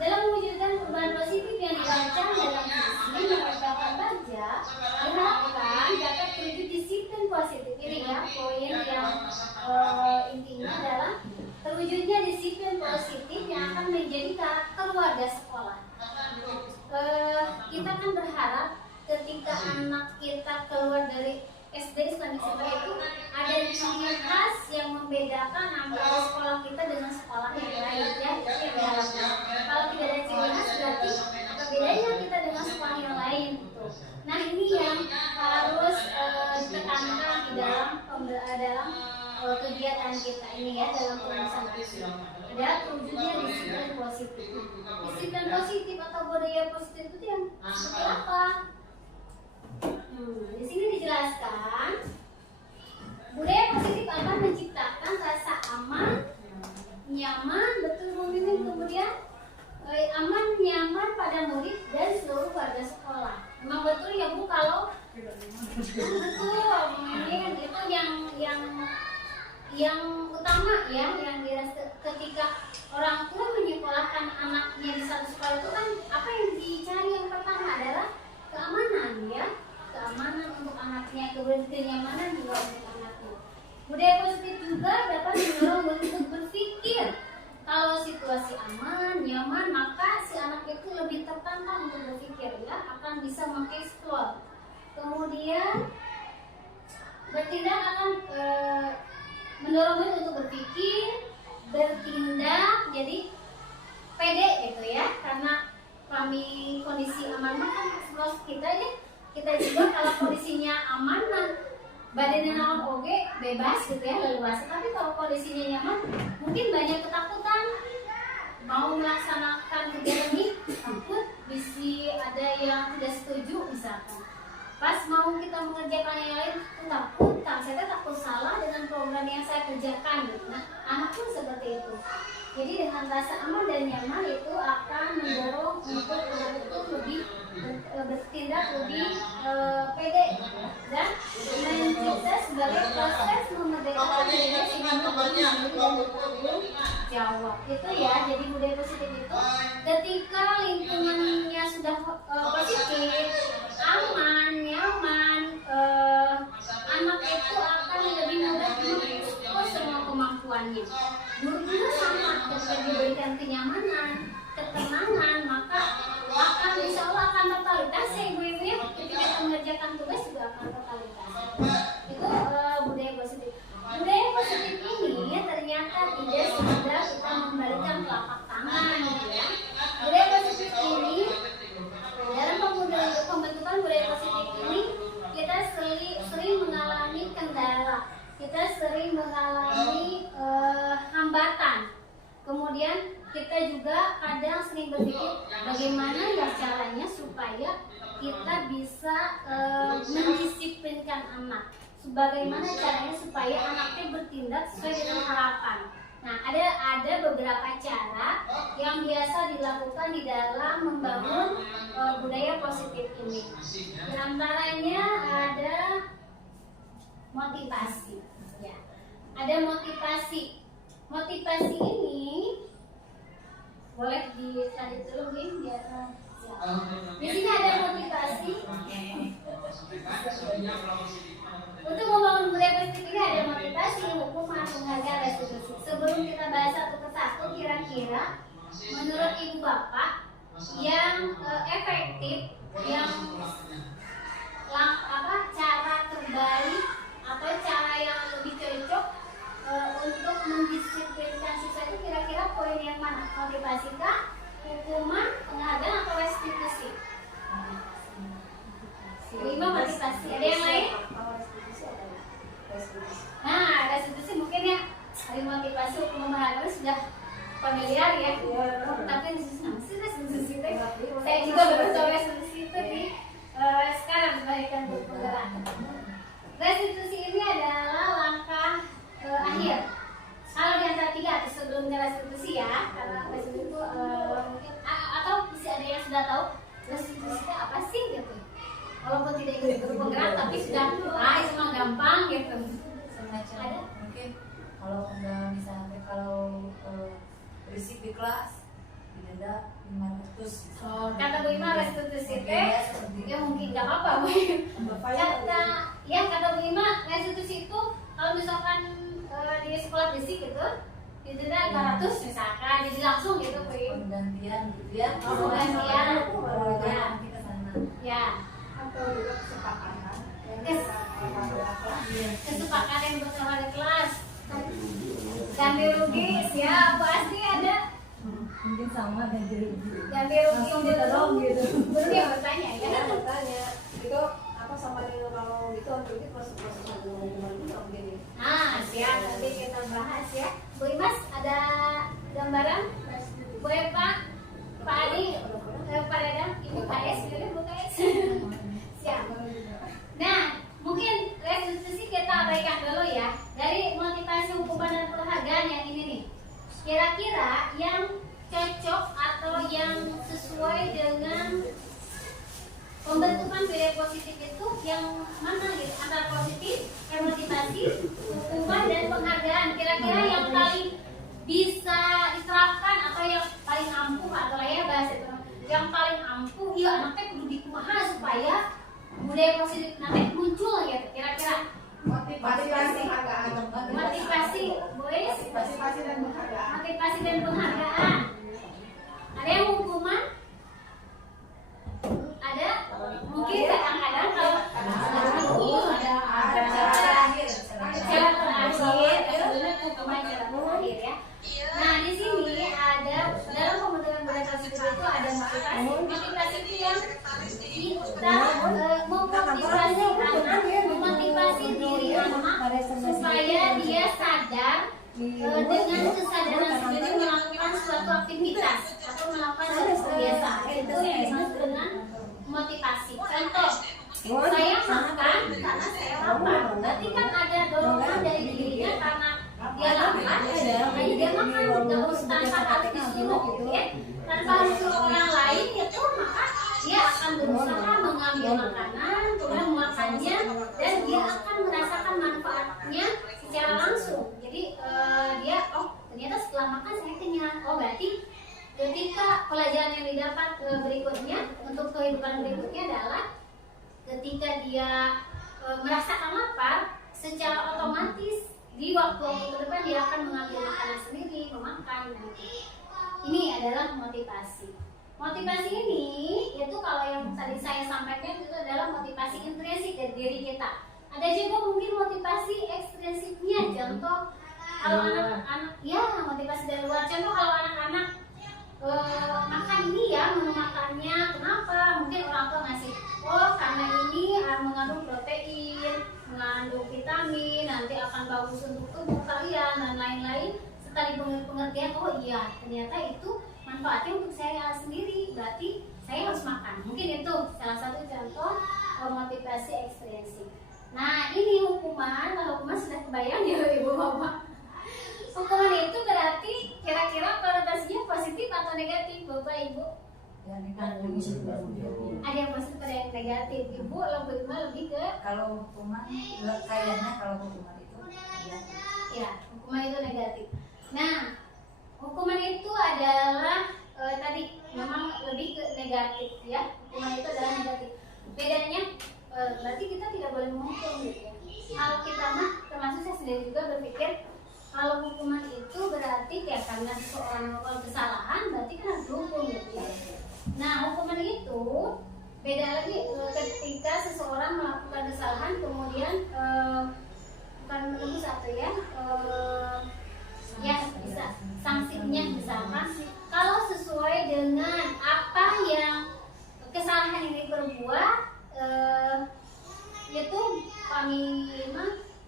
dalam mewujudkan perubahan positif yang dirancang dalam visi merupakan baca diharapkan dapat terwujud disiplin positif. Ini ya poin yang intinya adalah terwujudnya disiplin positif yang akan menjadi karakter warga sekolah. Kita kan berharap ketika anak kita keluar dari SD Islamic Center itu ada ciri khas yang membedakan antara sekolah kita dengan sekolah yang lain, ya itu yang diharapkan. Kalau tidak ada ciri khas berarti apa bedanya kita dengan sekolah yang lain gitu. Nah ini yang harus ditekankan di dalam kegiatan kita ini ya, dalam perumusan visi. Ada terwujudnya disiplin positif. Disiplin positif atau budaya positif itu yang seperti apa? Di sini dijelaskan budaya positif akan menciptakan rasa aman, nyaman, betul Bu Mimin, kemudian aman, nyaman pada murid dan seluruh warga sekolah. Memang betul ya Bu, kalau betul Bu Mimin itu yang utama ya, yang dirasa ketika orang tua menyekolahkan anaknya di satu sekolah itu kan apa yang dicari yang pertama adalah keamanan ya, keamanan untuk anaknya, kenyamanan juga untuk anaknya. Budaya positif juga dapat mendorong untuk berpikir. Kalau situasi aman, nyaman, maka si anak itu lebih tertantang untuk berpikir ya, akan bisa mengeksplor. Kemudian bertindak akan mendorong untuk berpikir, bertindak, jadi pede gitu ya, karena kami kondisi aman kan seluruh kita ya, kita juga kalau kondisinya aman nah badannya naon oge bebas gitu ya, leluasa. Tapi kalau kondisinya nyaman mungkin banyak ketakutan mau melaksanakan kegiatan ini, takut bisa ada yang tidak setuju misalkan. Pas mau kita mengerjakan yang lain takut, saya takut salah dengan program yang saya kerjakan. Nah, anak pun seperti itu. Jadi dengan rasa aman dan nyaman itu akan mendorong untuk anak itu lebih bertindak lebih pede dan mencipta sebagai proses memerdekakan diri sehingga bertanggung jawab. Itu ya, jadi budaya positif itu ketika lingkungannya sudah positif, aman, nyaman, anak itu akan lebih mudah mengeksplor semua kemampuannya. Guru juga sama, ketika diberikan kenyamanan, ketenangan, maka akan insya Allah akan totalitas ya ibu-ibu ya, ketika mengerjakan tugas juga akan totalitas. Itu budaya positif. Budaya positif ini ternyata tidak sekedar kita memberikan telapak tangan gitu ya. Budaya positif ini dalam pembentukan budaya positif ini kita sering mengalami kendala, kita sering mengalami hambatan. Kemudian kita juga kadang sering berpikir bagaimana ya caranya supaya kita bisa mendisiplinkan anak. Bagaimana caranya supaya anaknya bertindak sesuai dengan harapan. Nah, ada beberapa cara yang biasa dilakukan di dalam membangun budaya positif ini. Di antaranya ada motivasi. Ya. Ada motivasi. Motivasi ini boleh dicari dulu biar di sini ada motivasi. Untuk membangun budaya positif ini ada motivasi, hukuman, penghargaan, restitusi. Sebelum kita bahas satu persatu, kira-kira menurut ibu bapak yang efektif, yang cara terbaik atau cara yang lebih cocok untuk mendisiplinkan siswa itu kira-kira poin yang mana? Motivasi kah, hukuman, penghargaan, atau restitusi? 5 motivasi. Ada yang lain? Nah, restitusi mungkin ya, dari motivasi hukum penghargaan sudah familiar ya. Tapi restitusi itu saya juga baru tahu restitusi itu di sekarang sebagai bentuk penggerak. Restitusi ini adalah langkah akhir. Kalau di antara 3 macam Ada? mungkin kalau enggak misalnya kalau berisik di kelas didenda 500. Kata Bu Ima restitusi teh ya mungkin nggak apa-apa Bu. Kata Bu Ima restitusi itu kalau misalkan di sekolah berisik gitu didenda 500 misalkan jadi langsung gitu Bu. Penggantian gitu ya. Penggantian. Ya kita sana. Ya. Atau juga kesepakatan Kesepakatan bersama di kelas. Ganti rugi siap pasti ada. Mungkin sama ganti rugi. Ganti rugi Langsung ditolong gitu. Baru dia bertanya ya. ya bertanya itu apa sama Nino kalau gitu nanti proses hukuman itu begini. Nah, siap nanti kita bahas ya. Bu Imas ada gambaran? Bu Eva, Pak Adi, Pak Dadang, Ibu KS, gitu Bu KS. Siap. Nah, mungkin restitusi kita abaikan dulu ya. Dari motivasi hukuman dan penghargaan yang ini nih. Kira-kira yang cocok atau yang sesuai dengan pembentukan budaya positif itu yang mana gitu? Antara positif, motivasi, hukuman dan penghargaan. Kira-kira yang paling bisa diterapkan atau yang paling ampuh atau ya bahasa itu yang paling ampuh ya anaknya kudu dikumaha supaya budaya positif nanti muncul gitu. Kira-kira Motivasi boys, motivasi dan penghargaan. motivasi dan penghargaan. Ada yang hukuman? Ada? Mungkin kadang-kadang kalau cara terakhir, hukuman cara terakhir ya. Nah di sini ada dalam pembentukan budaya positif itu ada motivasi. Motivasi itu yang kita memotivasi diri anak supaya dia sadar dengan kesadaran sendiri melakukan suatu aktivitas atau melakukan suatu kebiasaan. Itu yang dimaksud dengan motivasi. Contoh, saya makan karena saya lapar. Berarti kan ada dorongan dari dirinya karena dia lapar, jadi dia makan. Gak usah tanpa harus disuruh, ya. Tanpa harus disuruh orang lain, itu maka dia akan berusaha mengambil makanan, kemudian memakannya, dan dia akan merasakan manfaatnya secara langsung. Jadi dia, ternyata setelah makan saya kenyang. Berarti ketika pelajaran yang didapat berikutnya untuk kehidupan berikutnya adalah ketika dia merasakan lapar, secara otomatis di waktu-waktu ke depan dia akan mengambil makanan sendiri, memakan gitu. Ini adalah motivasi. Motivasi ini itu kalau yang tadi saya sampaikan itu adalah motivasi intrinsik dari diri kita. Ada juga mungkin motivasi ekstrinsiknya. Contoh kalau anak-anak ya motivasi dari luar. Contoh kalau anak-anak makan ini ya, menu makannya kenapa? Mungkin orang tua ngasih, karena ini mengandung protein, mengandung vitamin, nanti akan bagus untuk tubuh kalian dan lain-lain. Setelah diberi pengertian, iya ternyata itu manfaatnya untuk saya sendiri, berarti saya harus makan. Mungkin itu salah satu contoh motivasi ekstrinsik. Nah ini hukuman, kalau hukuman sudah kebayang ya ibu bapak. Hukuman itu berarti kira-kira konotasinya positif atau negatif bapak ibu? Ya negatif. Ada yang positif ada yang negatif. Ibu lebih ke kalau hukuman kayaknya kalau hukuman itu ya hukuman itu negatif. Nah hukuman itu adalah tadi memang lebih ke negatif ya. Hukuman itu adalah negatif. Bedanya berarti kita tidak boleh menghukum gitu ya. Kalau kita mah termasuk saya sendiri juga berpikir kalau hukuman itu berarti ya karena seseorang melakukan kesalahan berarti kan harus dihukum gitu ya. Nah hukuman itu beda lagi ketika seseorang melakukan kesalahan kemudian bukan menembus atau ya bisa sanksinya misalkan kalau sesuai dengan apa yang kesalahan ini berbuat itu kami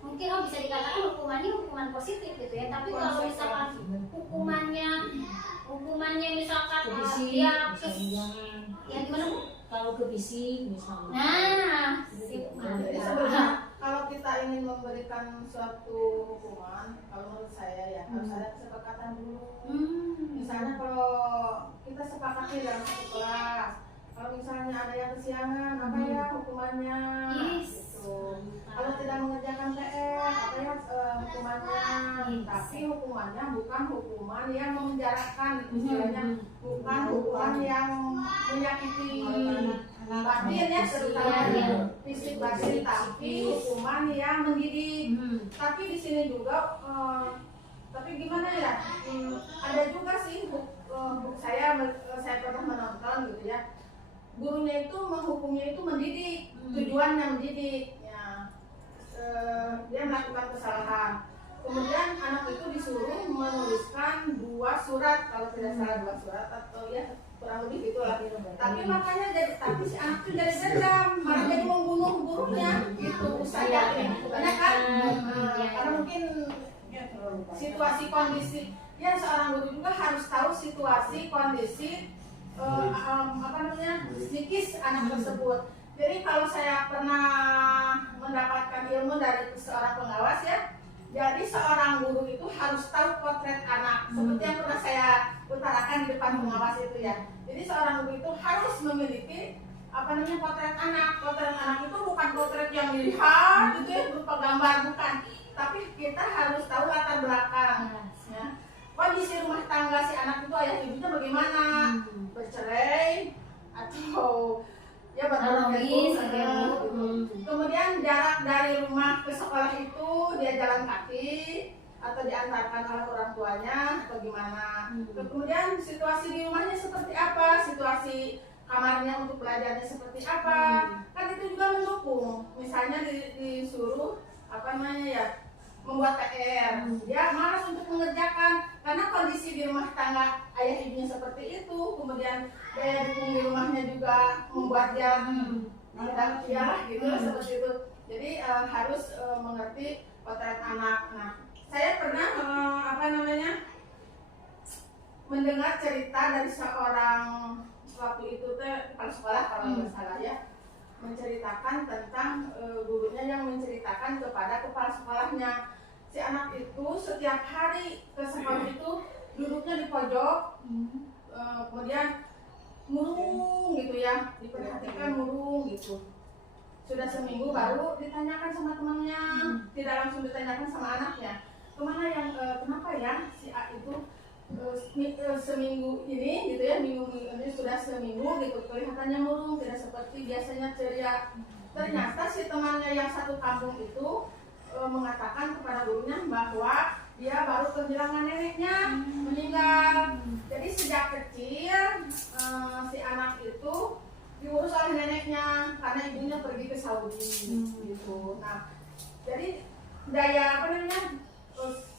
mungkin bisa dikatakan hukumannya hukuman positif gitu ya. Tapi kalau misalkan hukumannya misalkan ya gimana Bu? Kalau ke fisik misalnya. Nah, Jadi sebenarnya kalau kita ingin memberikan suatu hukuman, kalau menurut saya ya harus ada kesepakatan dulu. Misalnya kalau kita sepakati dalam satu kelas, kalau misalnya ada yang kesiangan, apa ya hukumannya? Gitu. Kalau tidak mengerjakan PR, apa ya tapi hukumannya bukan hukuman yang memenjarakan, istilahnya bukan hukuman yang menyakiti batin ya, terutama fisik batin, tapi hukuman yang mendidik. Tapi di sini juga tapi gimana ya, ada juga sih saya pernah menonton gitu ya, gurunya itu menghukumnya itu mendidik, tujuannya mendidik ya. Dia melakukan kesalahan, kemudian anak itu disuruh menuliskan 2 surat, kalau tidak salah 2 surat atau ya kurang lebih gitulah. Tapi makanya tapi si anak itu jadi dendam, malah jadi membunuh gurunya gitu. Saya banyak kan, karena mungkin situasi kondisi ya, seorang guru juga harus tahu situasi kondisi psikis anak tersebut. Jadi kalau saya pernah mendapatkan ilmu dari seorang pengawas ya, jadi seorang guru itu harus tahu potret anak, seperti yang pernah saya utarakan di depan pengawas itu ya. Jadi seorang guru itu harus memiliki potret anak. Potret anak itu bukan potret yang dilihat gitu ya, berupa gambar, bukan, tapi kita harus tahu latar belakang ya. Kondisi rumah tangga si anak itu, ayah ibunya bagaimana, bercerai atau ya harmonis, kemudian jarak dari rumah ke sekolah itu dia jalan kaki atau diantarkan oleh orang tuanya atau gimana. Kemudian situasi di rumahnya seperti apa, situasi kamarnya untuk belajarnya seperti apa, kan itu juga mendukung. Misalnya disuruh membuat PR, dia malas untuk mengerjakan karena kondisi di rumah tangga ayah ibunya seperti itu, kemudian daya dukung di rumahnya juga membuat dia tidak gitu seperti itu. Jadi harus mengerti potret anak. Nah, saya pernah mendengar cerita dari seorang, waktu itu kepala sekolah kalau nggak salah ya, menceritakan tentang gurunya yang menceritakan kepada kepala sekolahnya, si anak itu setiap hari ke sekolah itu duduknya di pojok, kemudian murung gitu ya, diperhatikan murung gitu. Sudah seminggu baru ditanyakan sama temannya, tidak langsung ditanyakan sama anaknya, kenapa ya si A itu seminggu ini gitu ya, minggu ini sudah seminggu gitu kelihatannya murung, tidak seperti biasanya ceria. Ternyata si temannya yang satu kampung itu mengatakan kepada gurunya bahwa dia baru kehilangan neneknya, meninggal. Jadi sejak kecil si anak itu diurus oleh neneknya karena ibunya pergi ke Saudi gitu. Nah, jadi daya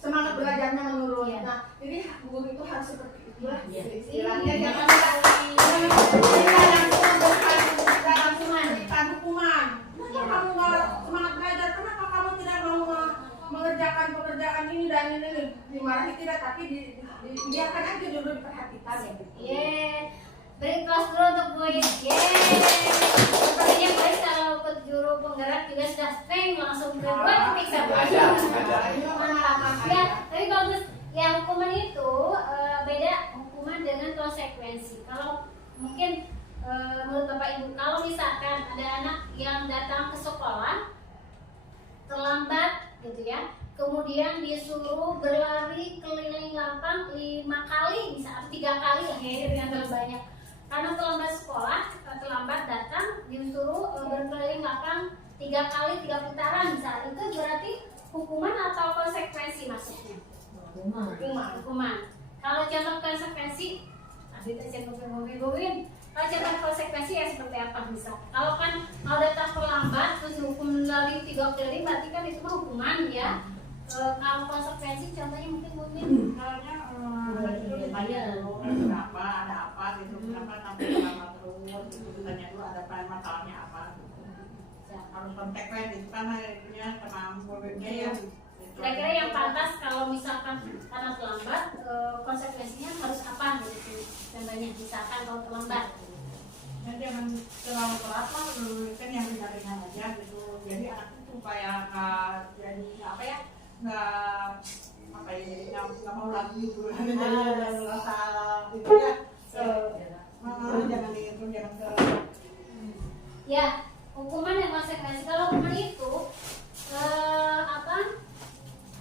semangat belajarnya menurun. Nah, jadi guru itu harus seperti itulah istilahnya. Jangan langsung memberikan hukuman. Kenapa kamu nggak semangat belajar? Kenapa kamu tidak mau mengerjakan pekerjaan ini dan ini? Dimarahi tidak, tapi dibiarkan aja dulu, diperhatikan ya. Beri kelas dulu untuk Boys. Sepertinya Boys kalau ikut juru penggerak juga sudah sering langsung berdua ketik sama. Ya, tapi bagus. Ya, hukuman itu beda hukuman dengan konsekuensi. Kalau mungkin menurut Bapak Ibu, kalau misalkan ada anak yang datang ke sekolah terlambat gitu ya, kemudian disuruh berlari keliling lapang 5 kali, misalnya 3 kali lah ya, dengan terlalu banyak. Karena terlambat sekolah, terlambat datang, disuruh berkeliling lapang 3 kali 3 putaran misalnya, itu berarti hukuman atau konsekuensi maksudnya? Hukuman. Kalau contoh konsekuensi, kalau contoh konsekuensi ya seperti apa bisa? Kalau kan kalau datang terlambat terus hukum lari 3 kali, berarti kan itu mah hukuman ya. Kalau konsekuensi contohnya mungkin Misalnya itu ditanya dulu ada apa gitu, kenapa sampai lama terus gitu, ditanya dulu ada masalahnya apa gitu. Harus konsekuen itu kan akhirnya kemampuannya ya. Kira-kira yang pantas kalau misalkan karena terlambat, konsekuensinya harus apa gitu? Contohnya misalkan kalau terlambat. Nah, jangan terlalu keras lah, kan yang ringan-ringan aja gitu. Jadi anak itu supaya nggak jadi nggak mau lagi gitu. Jadi merasa itu ya. Jangan itu, jangan Ya, hukuman dan konsekuensi. Kalau hukuman itu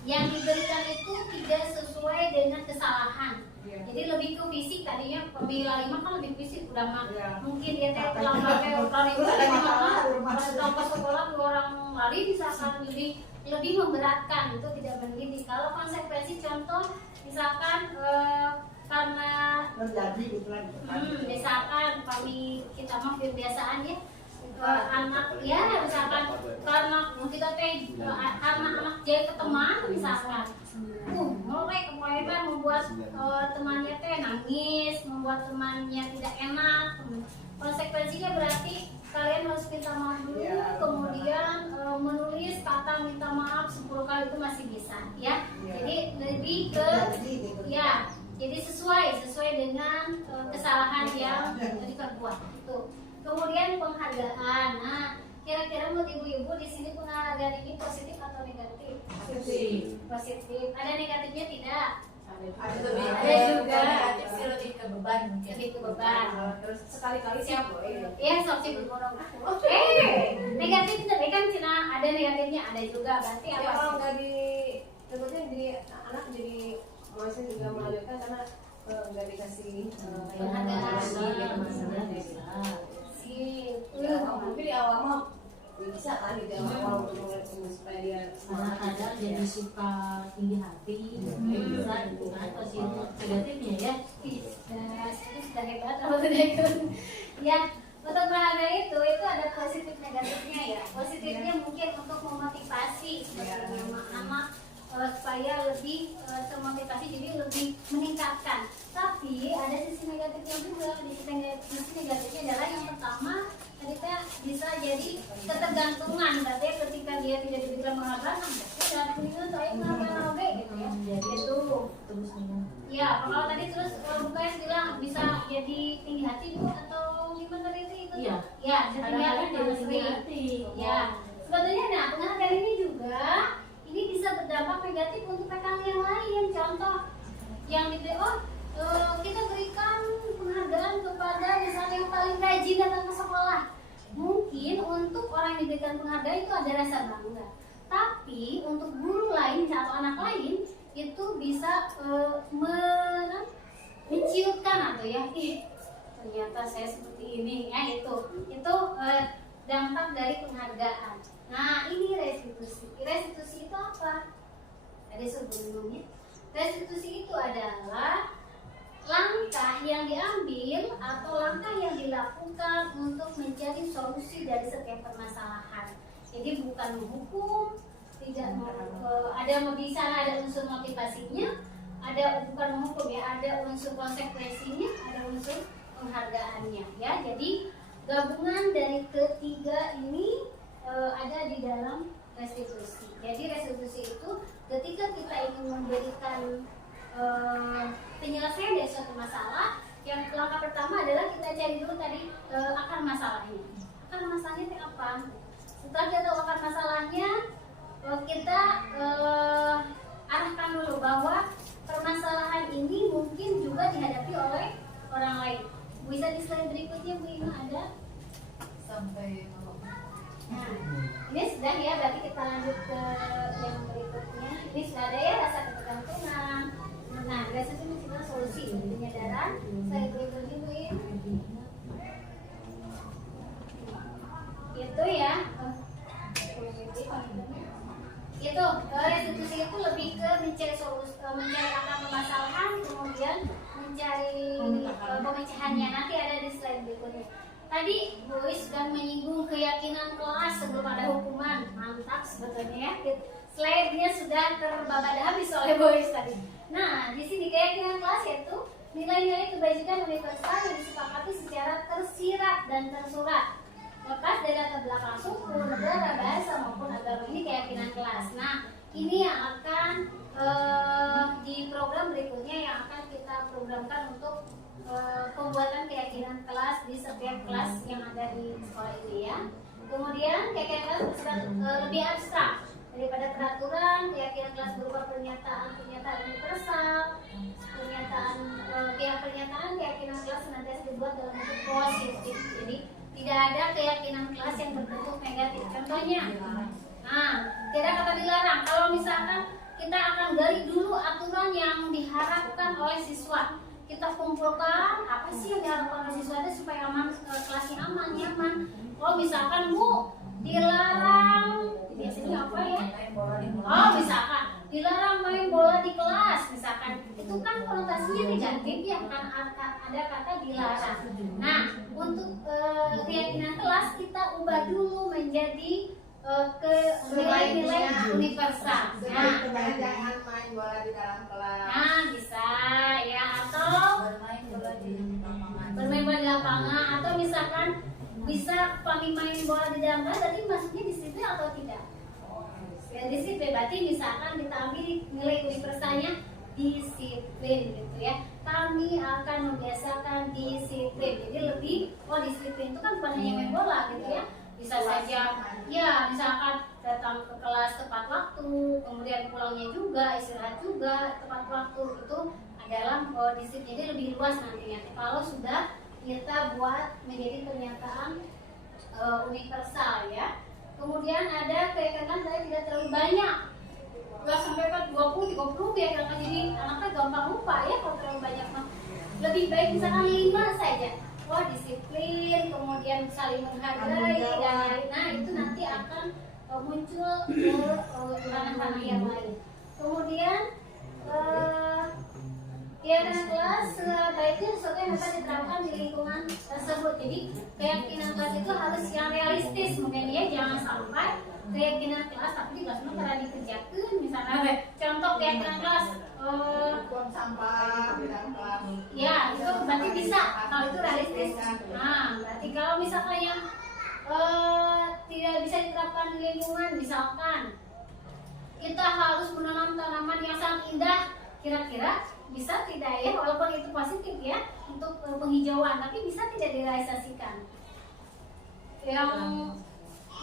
yang diberikan itu 3 ada sesuai dengan kesalahan. Jadi lebih ke fisik, tadinya pemila 5 kan lebih fisik udah mah. Mungkin dia teh pulang pakai orang itu datang ke sekolah dua orang lari misalkan lebih memberatkan, itu tidak mendidik. Kalau konsekuensi contoh misalkan karena terjadi gitu kan. misalkan kita mah kebiasaan ya anak ya misalkan karena kita teh karena anak jadi ke teman misalkan ngorek kemudian membuat temannya teh nangis, membuat temannya tidak enak. Konsekuensinya berarti kalian harus minta maaf dulu, kemudian menulis kata minta maaf 10 kali itu masih bisa ya. Jadi lebih ke ya, jadi sesuai dengan kesalahan yang diperbuat itu. Kemudian penghargaan. Nah, kira-kira buat ibu-ibu di sini penghargaan ini positif atau negatif? Positif. Ada negatifnya tidak? Ada juga. Negatif sih lebih ke beban mungkin. Lebih ke beban. Terus sekali-kali sih boleh. Iya, sok sih berborong. Negatif tapi kan cina ada negatifnya, ada juga. Berarti Ya apa? kalau nggak di sebetulnya jadi anak jadi masih juga melahirkan karena nggak dikasih Penghargaan. tapi di awal mah bisa kan di awal untuk ngeliat supaya dia Kadang-kadang jadi suka tinggi hati, bisa gitu kan. Positif negatifnya ya. Itu sudah hebat kalau tidak itu. Ya, untuk penghargaan itu ada positif negatifnya ya. Positifnya mungkin untuk memotivasi sebenarnya anak supaya lebih termotivasi, jadi lebih meningkatkan. Tapi ada sisi negatifnya juga. Sisi negatifnya adalah yang pertama tadi bisa jadi ketergantungan. Berarti ketika dia tidak diberikan penghargaan, sudah mendingan saya kenapa gitu ya. Itu Terus dengan ya, kalau tadi terus Bukaes bilang bisa jadi tinggi hati Bu, atau gimana tadi itu? Iya. Ya, kadang-kadang jadi tinggi hati. Ya, sebetulnya nah penghargaan ini juga ini bisa berdampak negatif untuk rekan yang lain. Contoh yang kita berikan penghargaan kepada misalnya yang paling rajin datang ke sekolah. Mungkin untuk orang yang diberikan penghargaan itu ada rasa bangga. Tapi untuk guru lain atau anak lain itu bisa menciutkan atau ya, ternyata saya seperti ini ya, itu dampak dari penghargaan. Nah, ini restitusi. Restitusi itu apa? Tadi sebelumnya, restitusi itu adalah langkah yang diambil atau langkah yang dilakukan untuk mencari solusi dari setiap permasalahan. Jadi bukan menghukum, tidak ada di sana ada unsur motivasinya, ada bukan menghukum ya, ada unsur konsekuensinya, ada unsur penghargaannya ya. Jadi gabungan dari ketiga ini ada di dalam restitusi. Jadi restitusi itu ketika kita ingin memberikan penyelesaian dari suatu masalah, yang langkah pertama adalah kita cari dulu tadi akar masalahnya. Akar masalahnya itu apa? Setelah kita tahu akar masalahnya, kita arahkan dulu bahwa permasalahan ini mungkin juga dihadapi oleh orang lain. Bisa di slide berikutnya Bu Ima ada? Sampai Nah, ini sudah ya, berarti kita lanjut ke yang berikutnya. Ini sudah ada ya rasa ketergantungan. Nah, restitusi menciptakan solusi penyadaran. Saya berikutnya Bu Ima. Itu ya. Itu restitusi itu lebih ke mencari solusi, mencari akar permasalahan, kemudian mencari pemecahannya. Nanti ada di slide berikutnya. Tadi Boy sudah menyinggung keyakinan kelas sebelum ada hukuman. Mantap sebetulnya ya. Slide-nya sudah terbabat habis oleh Boy tadi. Nah, di sini keyakinan kelas yaitu nilai-nilai kebajikan universal yang disepakati secara tersirat dan tersurat, lepas dari latar belakang suku, negara, bahasa maupun agama. Ini keyakinan kelas. Nah, ini yang akan di program berikutnya yang akan kita programkan untuk pembuatan keyakinan kelas di setiap kelas yang ada di sekolah ini ya. Kemudian keyakinan kelas bersifat lebih abstrak daripada peraturan. Keyakinan kelas berupa pernyataan universal, keyakinan kelas senantiasa dibuat dalam bentuk positif. Jadi tidak ada keyakinan kelas yang berbentuk negatif. Contohnya, nah, tidak kata dilarang. Kalau misalkan kita akan gali dulu aturan diharapkan oleh siswa. Kita kumpulkan apa sih yang diharapkan oleh siswa itu supaya aman, kelasnya aman, nyaman. Oh misalkan Bu dilarang, biasanya apa ya? Oh misalkan dilarang main bola di kelas, misalkan itu kan konotasinya negatif ya, kan ada kata dilarang. Nah untuk keyakinan kelas kita ubah dulu menjadi ke nilai-nilai universal. Nah, jangan main bola di dalam kelas. Nah bisa ya, atau bermain bola di lapangan. bermain bola di lapangan, atau misalkan bisa kami main bola di dalam kelas, berarti maksudnya disiplin atau tidak? Ya disiplin, berarti misalkan kita ambil nilai universalnya disiplin gitu ya. Kami akan membiasakan disiplin. Jadi lebih, disiplin itu kan bukan hanya main bola gitu ya. Bisa saja ya misalkan datang ke kelas tepat waktu, kemudian pulangnya juga, istirahat juga tepat waktu, itu adalah disiplin. Jadi lebih luas nantinya kalau sudah kita buat menjadi pernyataan universal ya. Kemudian ada keyakinan saya tidak terlalu banyak, nggak sampai 20-30 ya, karena jadi anaknya gampang lupa ya kalau terlalu banyak. Lebih baik misalkan 5 saja. Disiplin, kemudian saling menghargai dan lain. Nah itu nanti akan muncul ke ranah-ranah yang lain. Kemudian keyakinan kelas sebaiknya sesuatu yang dapat diterapkan di lingkungan tersebut. Jadi keyakinan kelas itu harus yang realistis mungkin ya, jangan sampai keyakinan kelas tapi di kelas itu karena dikerjakan. Misalnya contoh keyakinan kelas Buang sampah di dalam kelas. ya itu berarti bisa kalau itu realistis. Nah berarti kalau misalkan yang tidak bisa diterapkan di lingkungan, misalkan kita harus menanam tanaman yang sangat indah, kira-kira bisa tidak ya, walaupun itu positif ya untuk penghijauan, tapi bisa tidak direalisasikan. Yang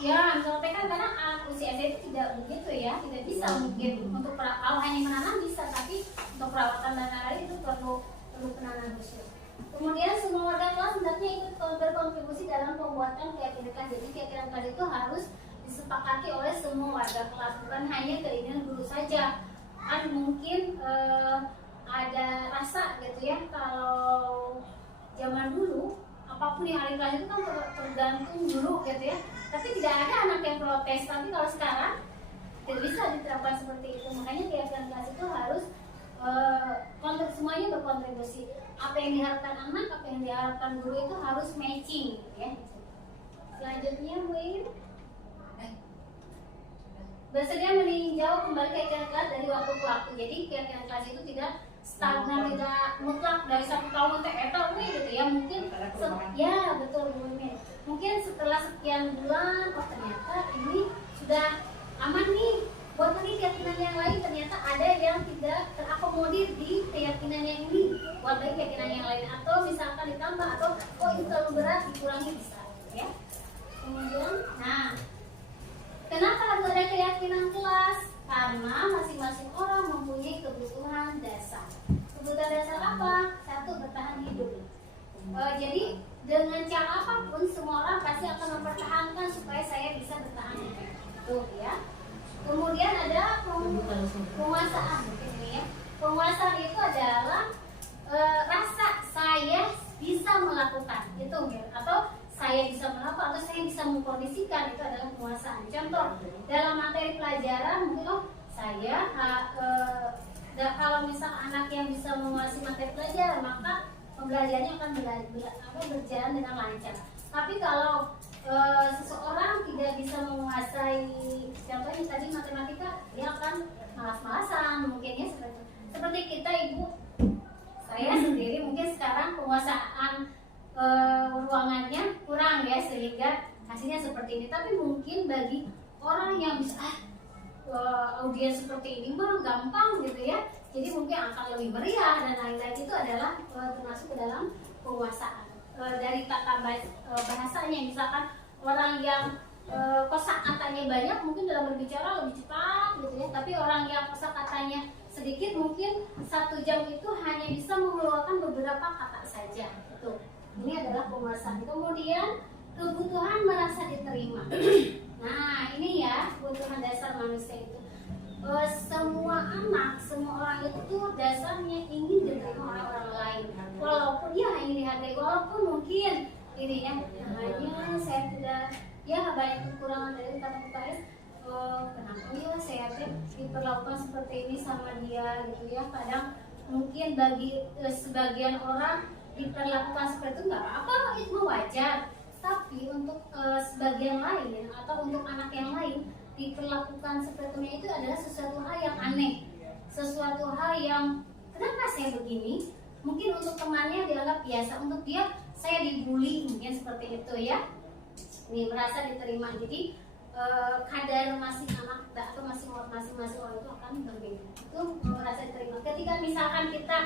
ya misalnya kan karena usia SD itu tidak begitu ya, tidak bisa mungkin untuk kalau hanya menanam bisa, tapi untuk perawatan dan lain-lain itu perlu penanganan khusus. Kemudian semua warga kelas hendaknya ikut berkontribusi dalam pembuatan keyakinan kelas. Jadi keyakinan kelas itu harus disepakati oleh semua warga kelas, bukan hanya keinginan guru saja. Kan mungkin ada rasa gitu ya, kalau zaman dulu apapun yang ada di kelas itu kan tergantung guru gitu ya, tapi tidak ada anak yang protes. Tapi kalau sekarang tidak bisa diterapkan seperti itu, makanya keyakinan kelas itu harus semuanya berkontribusi. Apa yang diharapkan anak, apa yang diharapkan guru itu harus matching ya. Selanjutnya Win bersedia meninjau kembali keyakinan kelas dari waktu ke waktu. Jadi keyakinan kelas itu tidak stagnan, tidak mutlak dari 1 tahun gitu ya. Mungkin ya betul Bu Min. Mungkin setelah sekian bulan ternyata ini sudah aman nih, buat lagi keyakinan yang lain, ternyata ada yang tidak terakomodir di keyakinan yang ini, buat lagi keyakinan yang lain, atau misalkan ditambah, atau itu terlalu berat dikurangi bisa ya. Kemudian kenapa harus ada keyakinan kelas? Karena masing-masing orang mempunyai kebutuhan dasar. Kebutuhan dasar apa? 1, bertahan hidup. Jadi dengan cara apapun semua orang pasti akan mempertahankan supaya saya bisa bertahan hidup. Tuh ya. Kemudian ada penguasaan ini ya. Penguasaan itu adalah rasa saya bisa melakukan itu ya, atau saya bisa melakukan, atau saya bisa mengkondisikan, itu adalah penguasaan. Contoh dalam materi pelajaran mungkin saya kalau misal anak yang bisa menguasai materi pelajaran, maka pembelajarannya akan berjalan dengan lancar. Tapi kalau seseorang tidak bisa menguasai, contohnya tadi matematika, dia akan malas-malasan mungkin ya, seperti kita ibu, saya sendiri mungkin sekarang penguasaan ruangannya kurang ya, sehingga hasilnya seperti ini. Tapi mungkin bagi orang yang bisa audiens seperti ini mah gampang gitu ya, jadi mungkin akan lebih meriah dan lain-lain. Itu adalah termasuk ke dalam penguasaan. Dari tata bahasanya, misalkan orang yang kosakatanya banyak mungkin dalam berbicara lebih cepat gitu ya, tapi orang yang kosakatanya sedikit mungkin 1 jam itu hanya bisa mengeluarkan beberapa kata saja. Itu ini adalah penguasaan. Kemudian kebutuhan merasa diterima. Nah ini ya kebutuhan dasar manusia itu. Semua anak, semua orang itu dasarnya ingin diterima oleh orang lain, walaupun dia hanya dihargai, walaupun mungkin dirinya hanya saya tidak ya banyak kekurangan dari teman UKS. Kenapa ya saya diperlakukan seperti ini sama dia gitu ya. Kadang mungkin bagi sebagian orang diperlakukan seperti itu nggak apa-apa, itu wajar. Tapi untuk sebagian lain atau untuk anak yang lain diperlakukan seperti itu adalah sesuatu hal yang aneh, sesuatu hal yang kenapa saya begini. Mungkin untuk temannya dianggap biasa, untuk dia saya dibully mungkin seperti itu ya. Ini merasa diterima. Jadi kadar masing anak atau masing-masing orang itu akan berbeda. Itu merasa diterima. Ketika misalkan kita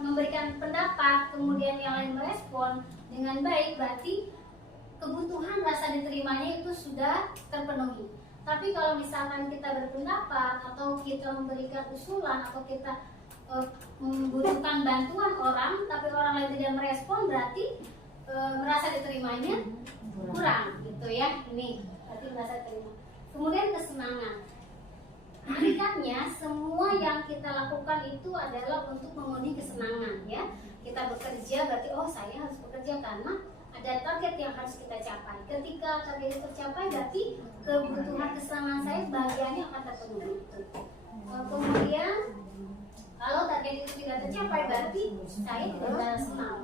memberikan pendapat, kemudian yang lain merespon dengan baik, berarti kebutuhan rasa diterimanya itu sudah terpenuhi. Tapi kalau misalkan kita berpendapat atau kita memberikan usulan atau kita membutuhkan bantuan orang, tapi orang lain tidak merespon, berarti merasa diterimanya kurang gitu ya. Ini berarti merasa diterima. Kemudian kesenangan. Hakikatnya semua yang kita lakukan itu adalah untuk memenuhi kesenangan ya. Kita bekerja berarti saya harus bekerja karena ada target yang harus kita capai. Ketika target itu tercapai, berarti kebutuhan kesenangan saya bagiannya akan terpenuhi. Kemudian kalau target itu tidak tercapai, berarti saya tidak merasa senang.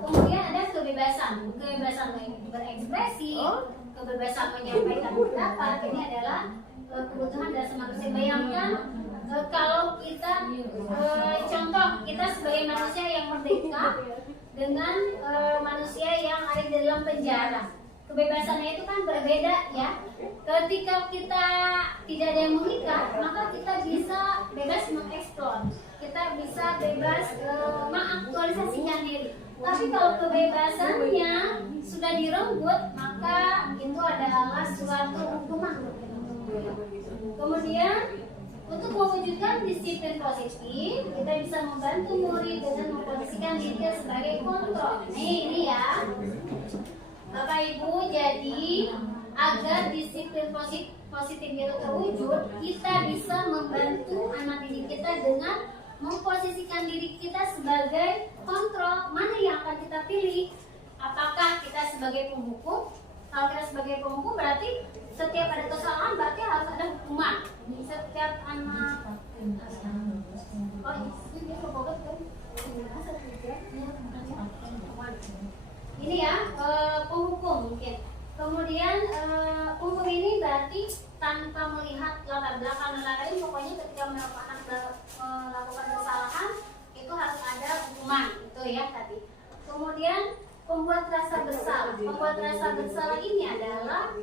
Kemudian ada kebebasan berekspresi, kebebasan menyampaikan pendapat. Ini adalah kebutuhan dasar manusia. Bayangkan kalau kita contoh kita sebagai manusia yang merdeka dengan manusia yang ada di dalam penjara, kebebasannya itu kan berbeda ya. Ketika kita tidak ada yang mengikat, maka kita bisa bebas mengeksplor, kita bisa bebas mengaktualisasikan diri. Tapi kalau kebebasannya sudah direnggut, maka itu adalah suatu hukuman. Kemudian untuk mewujudkan disiplin positif, kita bisa membantu murid dengan memposisikan diri sebagai kontrol. Ini ya, Bapak Ibu. Jadi agar disiplin positif itu terwujud, kita bisa membantu anak didik kita dengan memposisikan diri kita sebagai kontrol. Mana yang akan kita pilih? Apakah kita sebagai penghukum? Kalau kita sebagai penghukum berarti setiap ada kesalahan berarti harus ada hukuman. Setiap anak ini ya penghukum mungkin. Kemudian penghukum ini berarti tanpa melihat latar belakang dan lain-lain, pokoknya ketika melakukan kesalahan itu harus ada hukuman, itu ya tadi. Kemudian pembuat rasa bersalah. Pembuat rasa bersalah ini adalah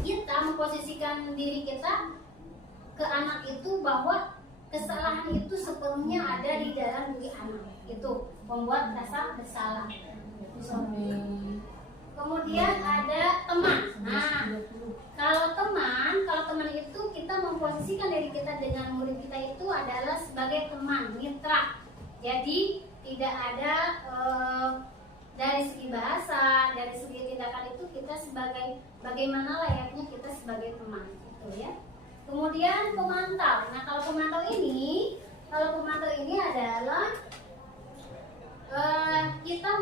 kita memposisikan diri kita ke anak itu bahwa kesalahan itu sepenuhnya ada di dalam diri anak. Itu pembuat rasa bersalah. Kemudian ada teman. Nah, kalau teman itu kita memposisikan diri kita dengan murid kita itu adalah sebagai teman, mitra. Jadi tidak ada dari segi bahasa, dari segi tindakan itu kita sebagai bagaimana layaknya kita sebagai teman, gitu ya. Kemudian pemantau. Nah, kalau pemantau ini adalah kita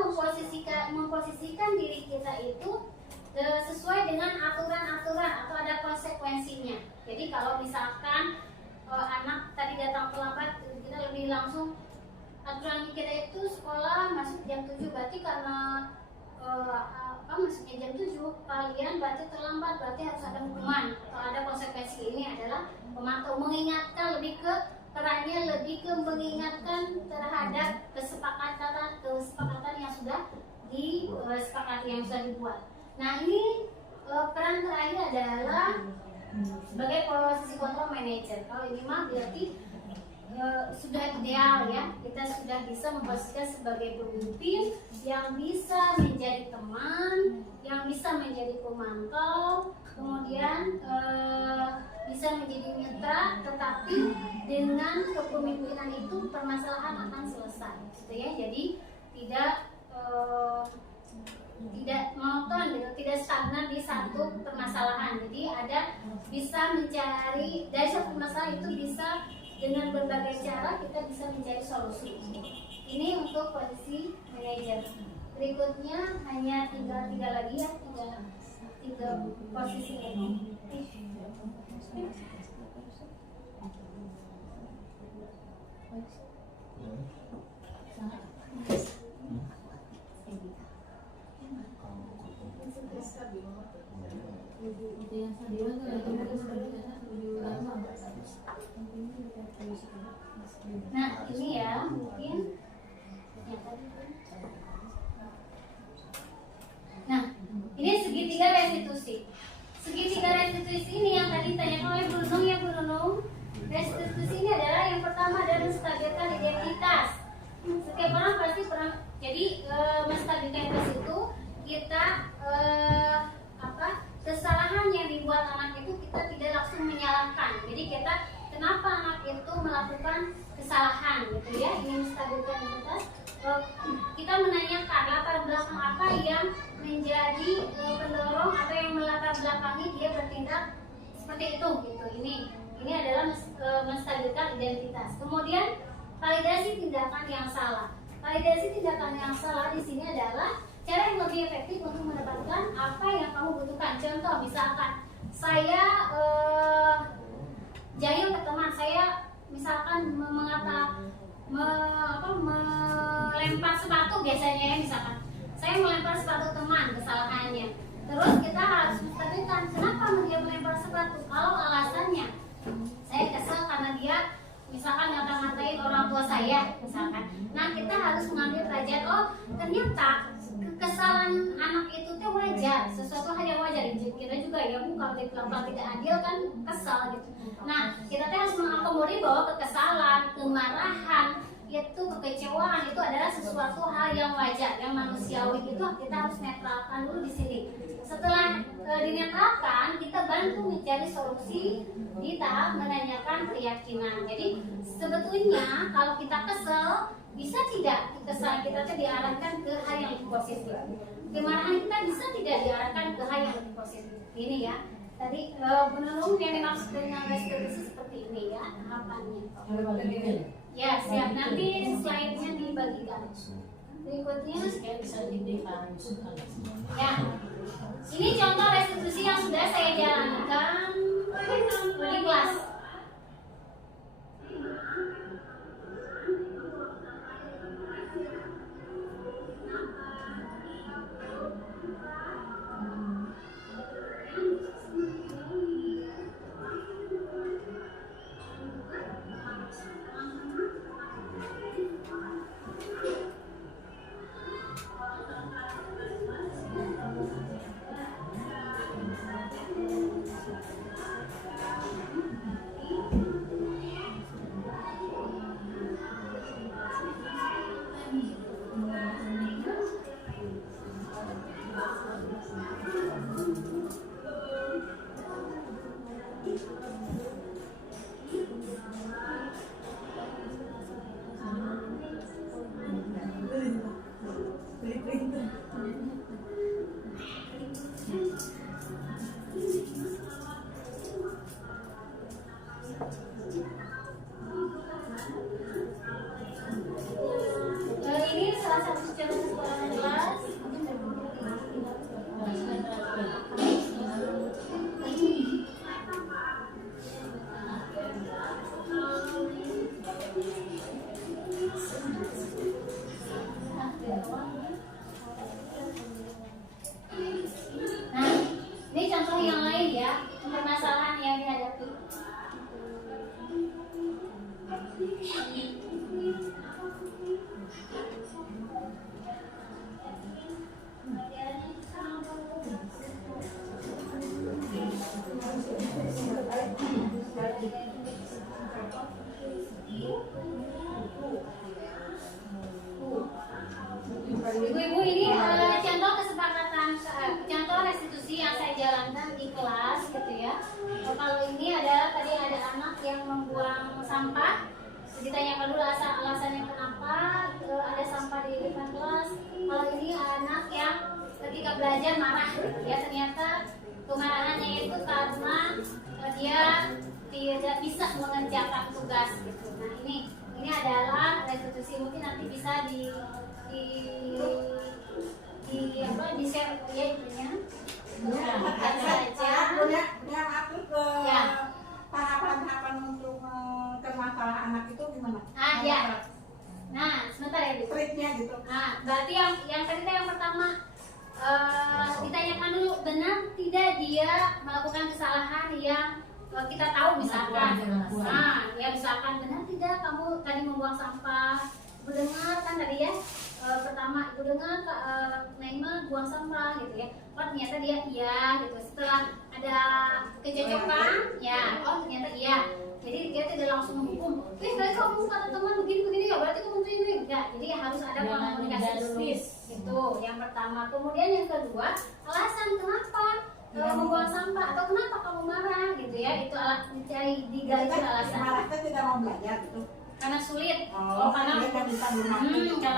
memposisikan diri kita itu sesuai dengan aturan-aturan atau ada konsekuensinya. Jadi kalau misalkan anak tadi datang terlambat, kita lebih langsung aturan kita itu sekolah masuk jam 7, berarti karena masuknya jam 7 kalian berarti terlambat, berarti harus ada hukuman atau ada konsekuensi. Ini adalah pemantau, mengingatkan, lebih ke perannya lebih ke mengingatkan terhadap kesepakatan yang sudah disepakati, yang sudah dibuat. Nah, ini peran terakhir adalah sebagai posisi kontrol manager. Kalau ini mah berarti sudah ideal ya, kita sudah bisa memposisikan sebagai pemimpin yang bisa menjadi teman, yang bisa menjadi pemantau, kemudian bisa menjadi mitra, tetapi dengan kepemimpinan itu permasalahan akan selesai, gitu ya. Jadi tidak tidak monoton gitu, tidak stagnan di satu permasalahan. Jadi ada bisa mencari dari satu masalah itu bisa dengan berbagai cara kita bisa mencari solusi. Ini untuk posisi manajer. Berikutnya hanya tiga lagi ya, tiga posisi ini. Nah ini ya mungkin nah ini segitiga restitusi. Segitiga restitusi ini yang tadi ditanyakan oleh Bu Nunung ya Bu Nunung. Restitusi ini adalah yang pertama adalah menstabilkan identitas. Setiap orang pasti pernah. Jadi menstabilkan identitas itu kita kesalahan yang dibuat anak itu kita tidak langsung menyalahkan. Jadi kita kenapa anak itu melakukan kesalahan gitu ya. Ini menstabilkan identitas. Kita menanyakan latar belakang apa yang menjadi pendorong atau yang melatar belakangi dia bertindak seperti itu gitu. Ini adalah menstabilkan identitas. Kemudian validasi tindakan yang salah. Validasi tindakan yang salah di sini adalah cara yang lebih efektif untuk mendapatkan apa yang kamu butuhkan. Contoh misalkan saya jahil ke teman saya, misalkan melempar sepatu biasanya ya, misalkan saya melempar sepatu teman, kesalahannya. Terus kita harus menstabilkan kenapa dia melempar sepatu. Kalau alasannya saya kesal karena dia misalkan ngata-ngatain orang tua saya misalkan. Nah kita harus mengambil pelajaran, oh ternyata kesalahan anak itu teh wajar, sesuatu hal yang wajar. Kita juga ya Bu, kalau diperlakukan tidak adil kan kesal gitu. Nah kita teh harus mengakomodir bahwa kekesalan, kemarahan, itu kekecewaan itu adalah sesuatu hal yang wajar, yang manusiawi. Itu kita harus netralkan dulu di sini. Setelah dinetralkan, kita bantu mencari solusi di tahap menanyakan keyakinan. Jadi sebetulnya kalau kita kesel, bisa tidak kesalahan kita diarahkan ke hal yang lebih positif. Kemarahan kita bisa tidak diarahkan ke hal yang lebih positif. Ini ya. Tadi Bu Nunung yang dimaksud dengan restitusi seperti ini ya tahapannya. Ya siap, nanti slide-nya dibagikan. Berikutnya ya, ini contoh restitusi yang sudah saya jalankan di kelas. Ini salah satu contoh sekolah kelas. Nah, ini contoh yang lain ya, permasalahan yang dihadapi. Ibu-ibu ini contoh kesepakatan, contoh restitusi yang saya jalankan di kelas gitu ya. Kalau ini adalah tadi ada anak yang membuang sampah, ditanyakan dulu alasannya kenapa ada sampah di depan kelas. Kalau ini anak yang ketika belajar marah gitu ya, ternyata kemarahannya itu karena dia tidak bisa mengerjakan tugas gitu. Nah ini adalah restitusi, mungkin nanti bisa di share ya itunya. Punya aku ke tahapan-tahapan untuk masalah anak itu gimana? Ya. Nah, sebentar ya Bu. Triknya gitu. Nah, berarti yang cerita yang pertama ditanyakan dulu benar tidak dia melakukan kesalahan yang kita tahu misalkan. Nah, ya misalkan benar tidak kamu tadi membuang sampah. Ibu dengar kan tadi ya pertama ibu dengar Naima buang sampah gitu ya. Oh ternyata dia iya gitu. Setelah ada kecocokan ya, oh ternyata iya. Jadi dia tidak langsung menghukum. Tadi kamu kata teman begini ya, berarti kamu begini enggak. Jadi harus ada komunikasi dulu. Itu yang pertama. Kemudian yang kedua, alasan kenapa membuang sampah atau kenapa kamu marah gitu ya. Itu digali alasan. Marahnya tidak mau belajar gitu. Karena sulit. Karena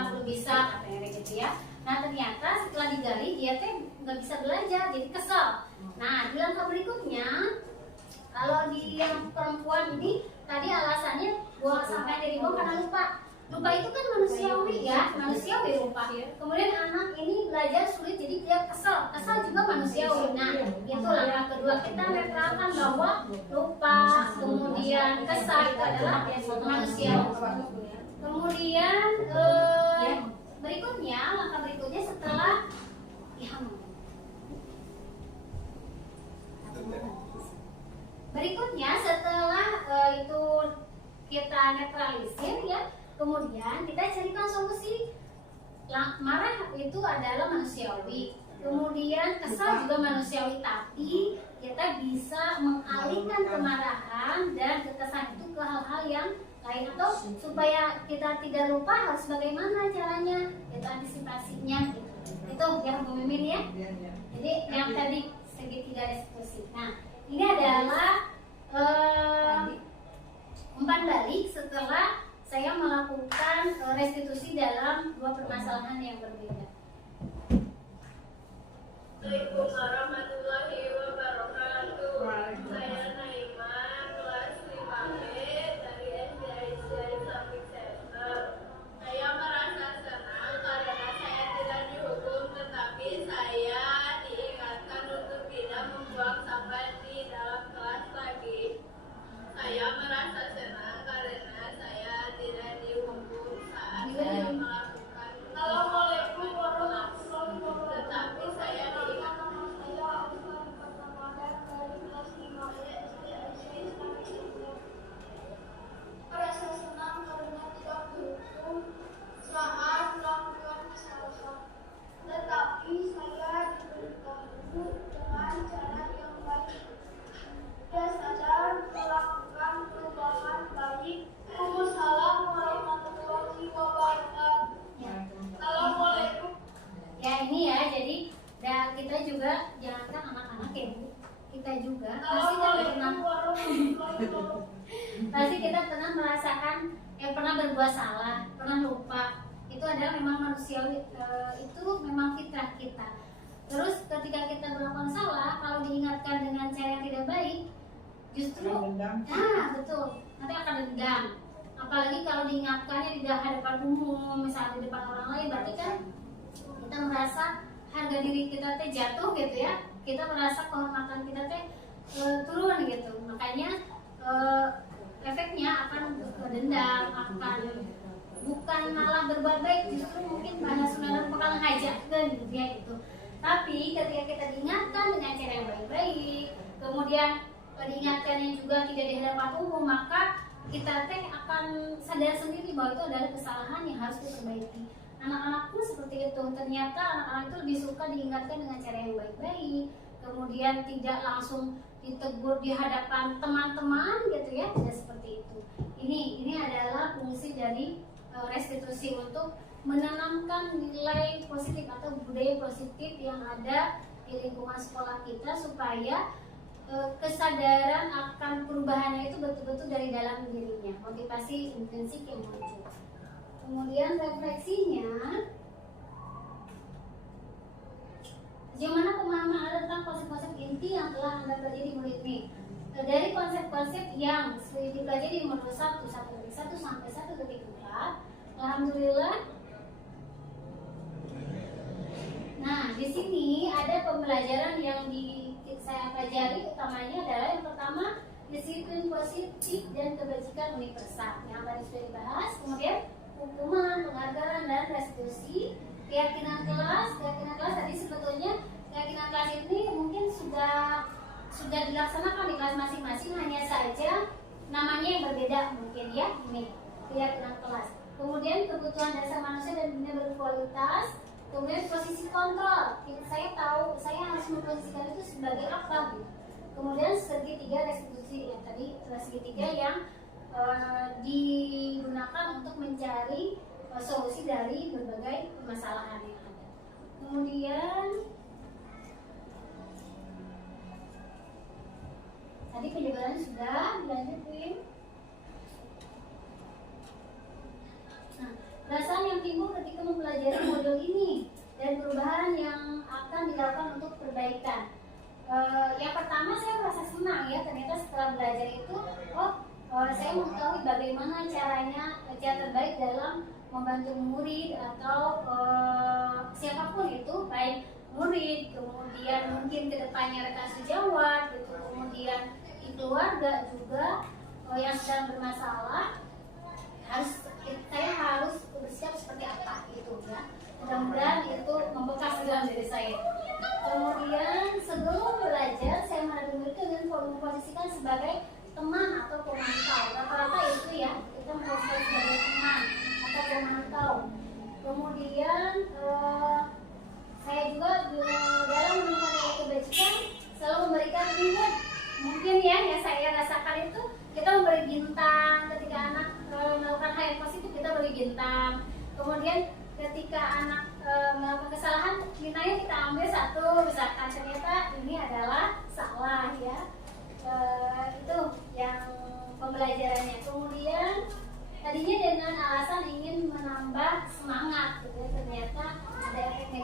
belum bisa katanya gitu ya. Nah ternyata setelah digali dia teh nggak bisa belajar, jadi kesel. Nah di langkah berikutnya, kalau di yang perempuan ini tadi alasannya buang sampah yang dibuang karena lupa. Lupa itu kan manusiawi ya, manusiawi lupa. Kemudian anak ini belajar sulit, jadi dia kesel. Kesel juga manusiawi. Nah itu langkah kedua, kita netralkan bahwa lupa kemudian kesal itu adalah manusiawi. Kemudian berikutnya, langkah berikutnya setelah berikutnya setelah itu kita netralisir ya, kemudian kita carikan solusi. Marah itu adalah manusiawi, kemudian kesal juga manusiawi, tapi kita bisa mengalihkan kemarahan dan kekesalan itu ke hal-hal yang lain. Atau supaya kita tidak lupa harus bagaimana caranya, itu antisipasinya gitu. Itu yang Bu Mimin ya. Jadi yang tadi segitiga restitusi. Nah ini adalah umpan balik setelah saya melakukan restitusi dalam dua permasalahan yang berbeda. Assalamualaikum warahmatullahi wabarakatuh. Saya Naima, kelas 5B dari SD Islamic Center. Saya merasa senang karena saya tidak dihukum, tetapi saya diingatkan untuk tidak membuang sampah di dalam kelas lagi. Saya merasa senang karena saya tidak dihukum saat saya melakukan. Assalamualaikum warahmatullahi wabarakatuh. Tetapi saya diingatkan merasa senang karena tidak dihukum saat melakukan kesalahan. Tetapi saya diberitahu dengan cara yang baik. Dia sadar melakukan perubahan baik. Waalaikumsalam warahmatullahi wabarakatuh. Assalamualaikum. Ya ini ya, jadi kita juga jangankan anak-anak ya Bu, kita juga pasti kita pernah merasakan pernah berbuat salah, pernah lupa. Itu adalah memang manusiawi, itu memang fitrah kita. Terus ketika kita melakukan salah, kalau diingatkan dengan cara yang tidak baik, justru betul, nanti akan dendam. Apalagi kalau diingatkannya di hadapan umum, misalnya di depan orang lain, berarti kan kita merasa harga diri kita teh jatuh gitu ya. Kita merasa kehormatan kita teh turun gitu. Makanya efeknya akan dendam, akan bukan malah berbuat baik, justru mungkin pada sunatan bakal ngajakkan gitu ya gitu. Tapi ketika kita diingatkan dengan cara yang baik-baik, kemudian diingatkannya juga tidak di hadapan umum, maka kita teh akan sadar sendiri bahwa itu adalah kesalahan yang harus diperbaiki. Anak-anak pun seperti itu. Ternyata anak-anak itu lebih suka diingatkan dengan cara yang baik-baik, kemudian tidak langsung ditegur di hadapan teman-teman gitu ya, tidak seperti itu. Ini adalah fungsi dari restitusi untuk menanamkan nilai positif atau budaya positif yang ada di lingkungan sekolah kita, supaya kesadaran akan perubahannya itu betul-betul dari dalam dirinya, motivasi intrinsik yang muncul. Kemudian refleksinya, Sejauh mana pemahaman Anda tentang konsep-konsep inti yang telah Anda pelajari di murid ini? Dari konsep-konsep yang sudah dipelajari di modul 1 sampai 1/4, alhamdulillah. Nah, di sini ada pembelajaran yang saya pelajari, utamanya adalah yang pertama disiplin positif dan kebajikan universal yang tadi sudah dibahas. Kemudian hukuman, penghargaan, dan restitusi. Keyakinan kelas tadi sebetulnya keyakinan kelas ini mungkin sudah dilaksanakan di kelas masing-masing, hanya saja namanya yang berbeda mungkin ya. Ini keyakinan kelas. Kemudian kebutuhan dasar manusia dan dunia berkualitas. Kemudian posisi kontrol. Saya tahu saya harus memposisikan itu sebagai apa gitu. Kemudian segitiga restitusi yang tadi segitiga yang digunakan untuk mencari solusi dari berbagai permasalahan yang ada. Kemudian tadi penjabarannya sudah dilanjutin. Nah, perasaan yang timbul ketika mempelajari modul ini dan perubahan yang akan dilakukan untuk perbaikan. Yang pertama saya merasa senang ya, ternyata setelah belajar itu, saya mengetahui bagaimana cara terbaik dalam membantu murid atau siapapun itu, baik murid, kemudian mungkin kedepannya rekan sejawat, gitu, kemudian keluarga juga yang sedang bermasalah, saya harus bersiap seperti apa gitu ya. Mudah-mudahan itu membekas dalam diri saya. Kemudian sebelum belajar saya menghadapi itu dengan memposisikan sebagai teman atau pemantau. Rata-rata itu ya, kita memposisikan sebagai teman atau pemantau. Kemudian saya juga dalam menemukan kebajikan selalu memberikan reward. Mungkin ya yang saya rasakan itu kita memberi bintang ketika anak melakukan hal yang positif, kita beri bintang. Kemudian ketika anak melakukan kesalahan, bintangnya kita ambil 1, misalkan ternyata ini adalah salah ya. Itu yang pembelajarannya. Kemudian tadinya dengan alasan ingin menambah semangat gitu ya, ternyata ada efek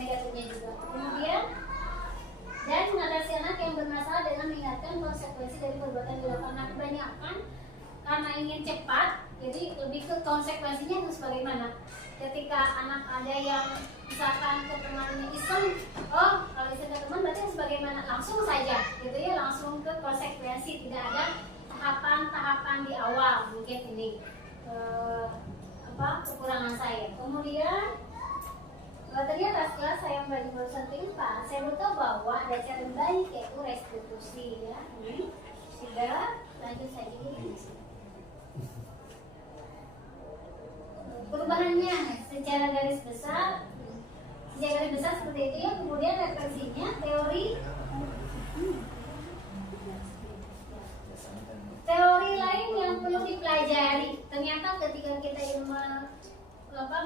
negatifnya juga. Kemudian dan mengatasi anak yang bermasalah dengan mengingatkan konsekuensi dari perbuatan dilakukan. Anak kebanyakan karena ingin cepat, jadi lebih ke konsekuensinya harus bagaimana. Ketika anak ada yang misalkan ke temannya iseng, kalau iseng ke teman berarti harus bagaimana, langsung saja gitu ya, langsung ke konsekuensi, tidak ada tahapan-tahapan di awal. Mungkin ini kekurangan saya. Kemudian ternyata setelah saya membagi barusan Pak, saya baru tahu bahwa ada cara yang baik, yaitu restitusi ya. Sudah, lanjut saja. Perubahannya secara garis besar seperti itu ya. Kemudian referensinya teori lain yang perlu dipelajari. Ternyata ketika kita ingin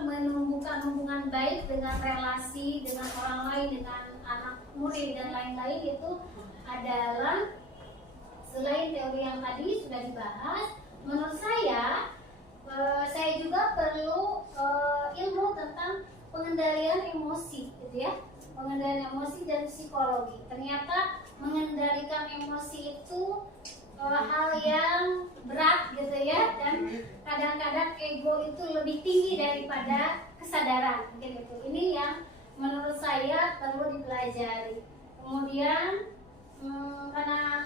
menumbuhkan hubungan baik dengan relasi dengan orang lain, dengan anak murid dan lain-lain, itu adalah selain teori yang tadi sudah dibahas, menurut saya juga perlu ilmu tentang pengendalian emosi gitu ya, pengendalian emosi dan psikologi. Ternyata mengendalikan emosi itu hal yang berat gitu ya, dan kadang-kadang ego itu lebih tinggi daripada kesadaran gitu. Ini yang menurut saya perlu dipelajari. Kemudian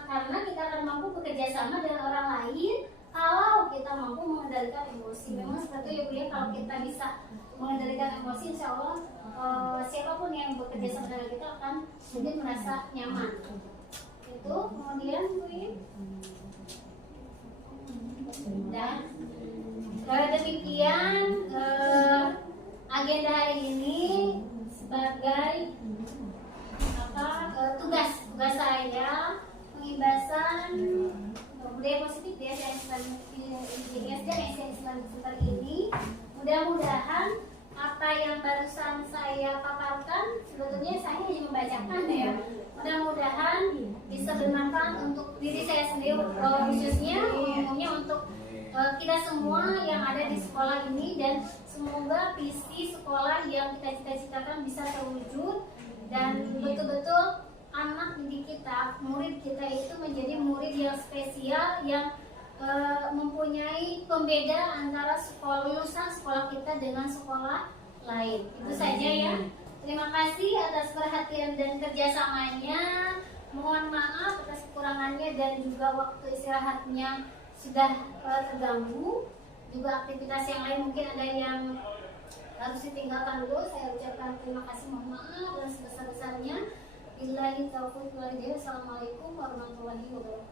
karena kita akan mampu bekerja sama dengan orang lain kalau kita mampu mengendalikan emosi. Memang seperti itu ya, kalau kita bisa mengendalikan emosi, insya Allah siapapun yang bekerja sama dengan kita akan mungkin merasa nyaman. Itu kemudian dan demikian agenda hari ini sebagai tugas saya pengibasan budaya positif di SD seperti ini. Mudah-mudahan apa yang barusan saya paparkan, sebetulnya saya hanya membacakan ya. Mudah-mudahan bisa bermanfaat untuk diri saya sendiri, khususnya umumnya untuk kita semua yang ada di sekolah ini, dan semoga visi sekolah yang kita cita-citakan bisa terwujud dan betul-betul anak didik kita, murid kita itu menjadi murid yang spesial yang mempunyai pembeda antara lulusan sekolah kita dengan sekolah lain. Itu saja ya. Terima kasih atas perhatian dan kerjasamanya. Mohon maaf atas kekurangannya dan juga waktu istirahatnya sudah terganggu. Juga aktivitas yang lain mungkin ada yang harus ditinggalkan dulu. Saya ucapkan terima kasih, mohon maaf dan sebesar-besarnya. Billahi taufiq wal hidayah. Assalamualaikum warahmatullahi wabarakatuh.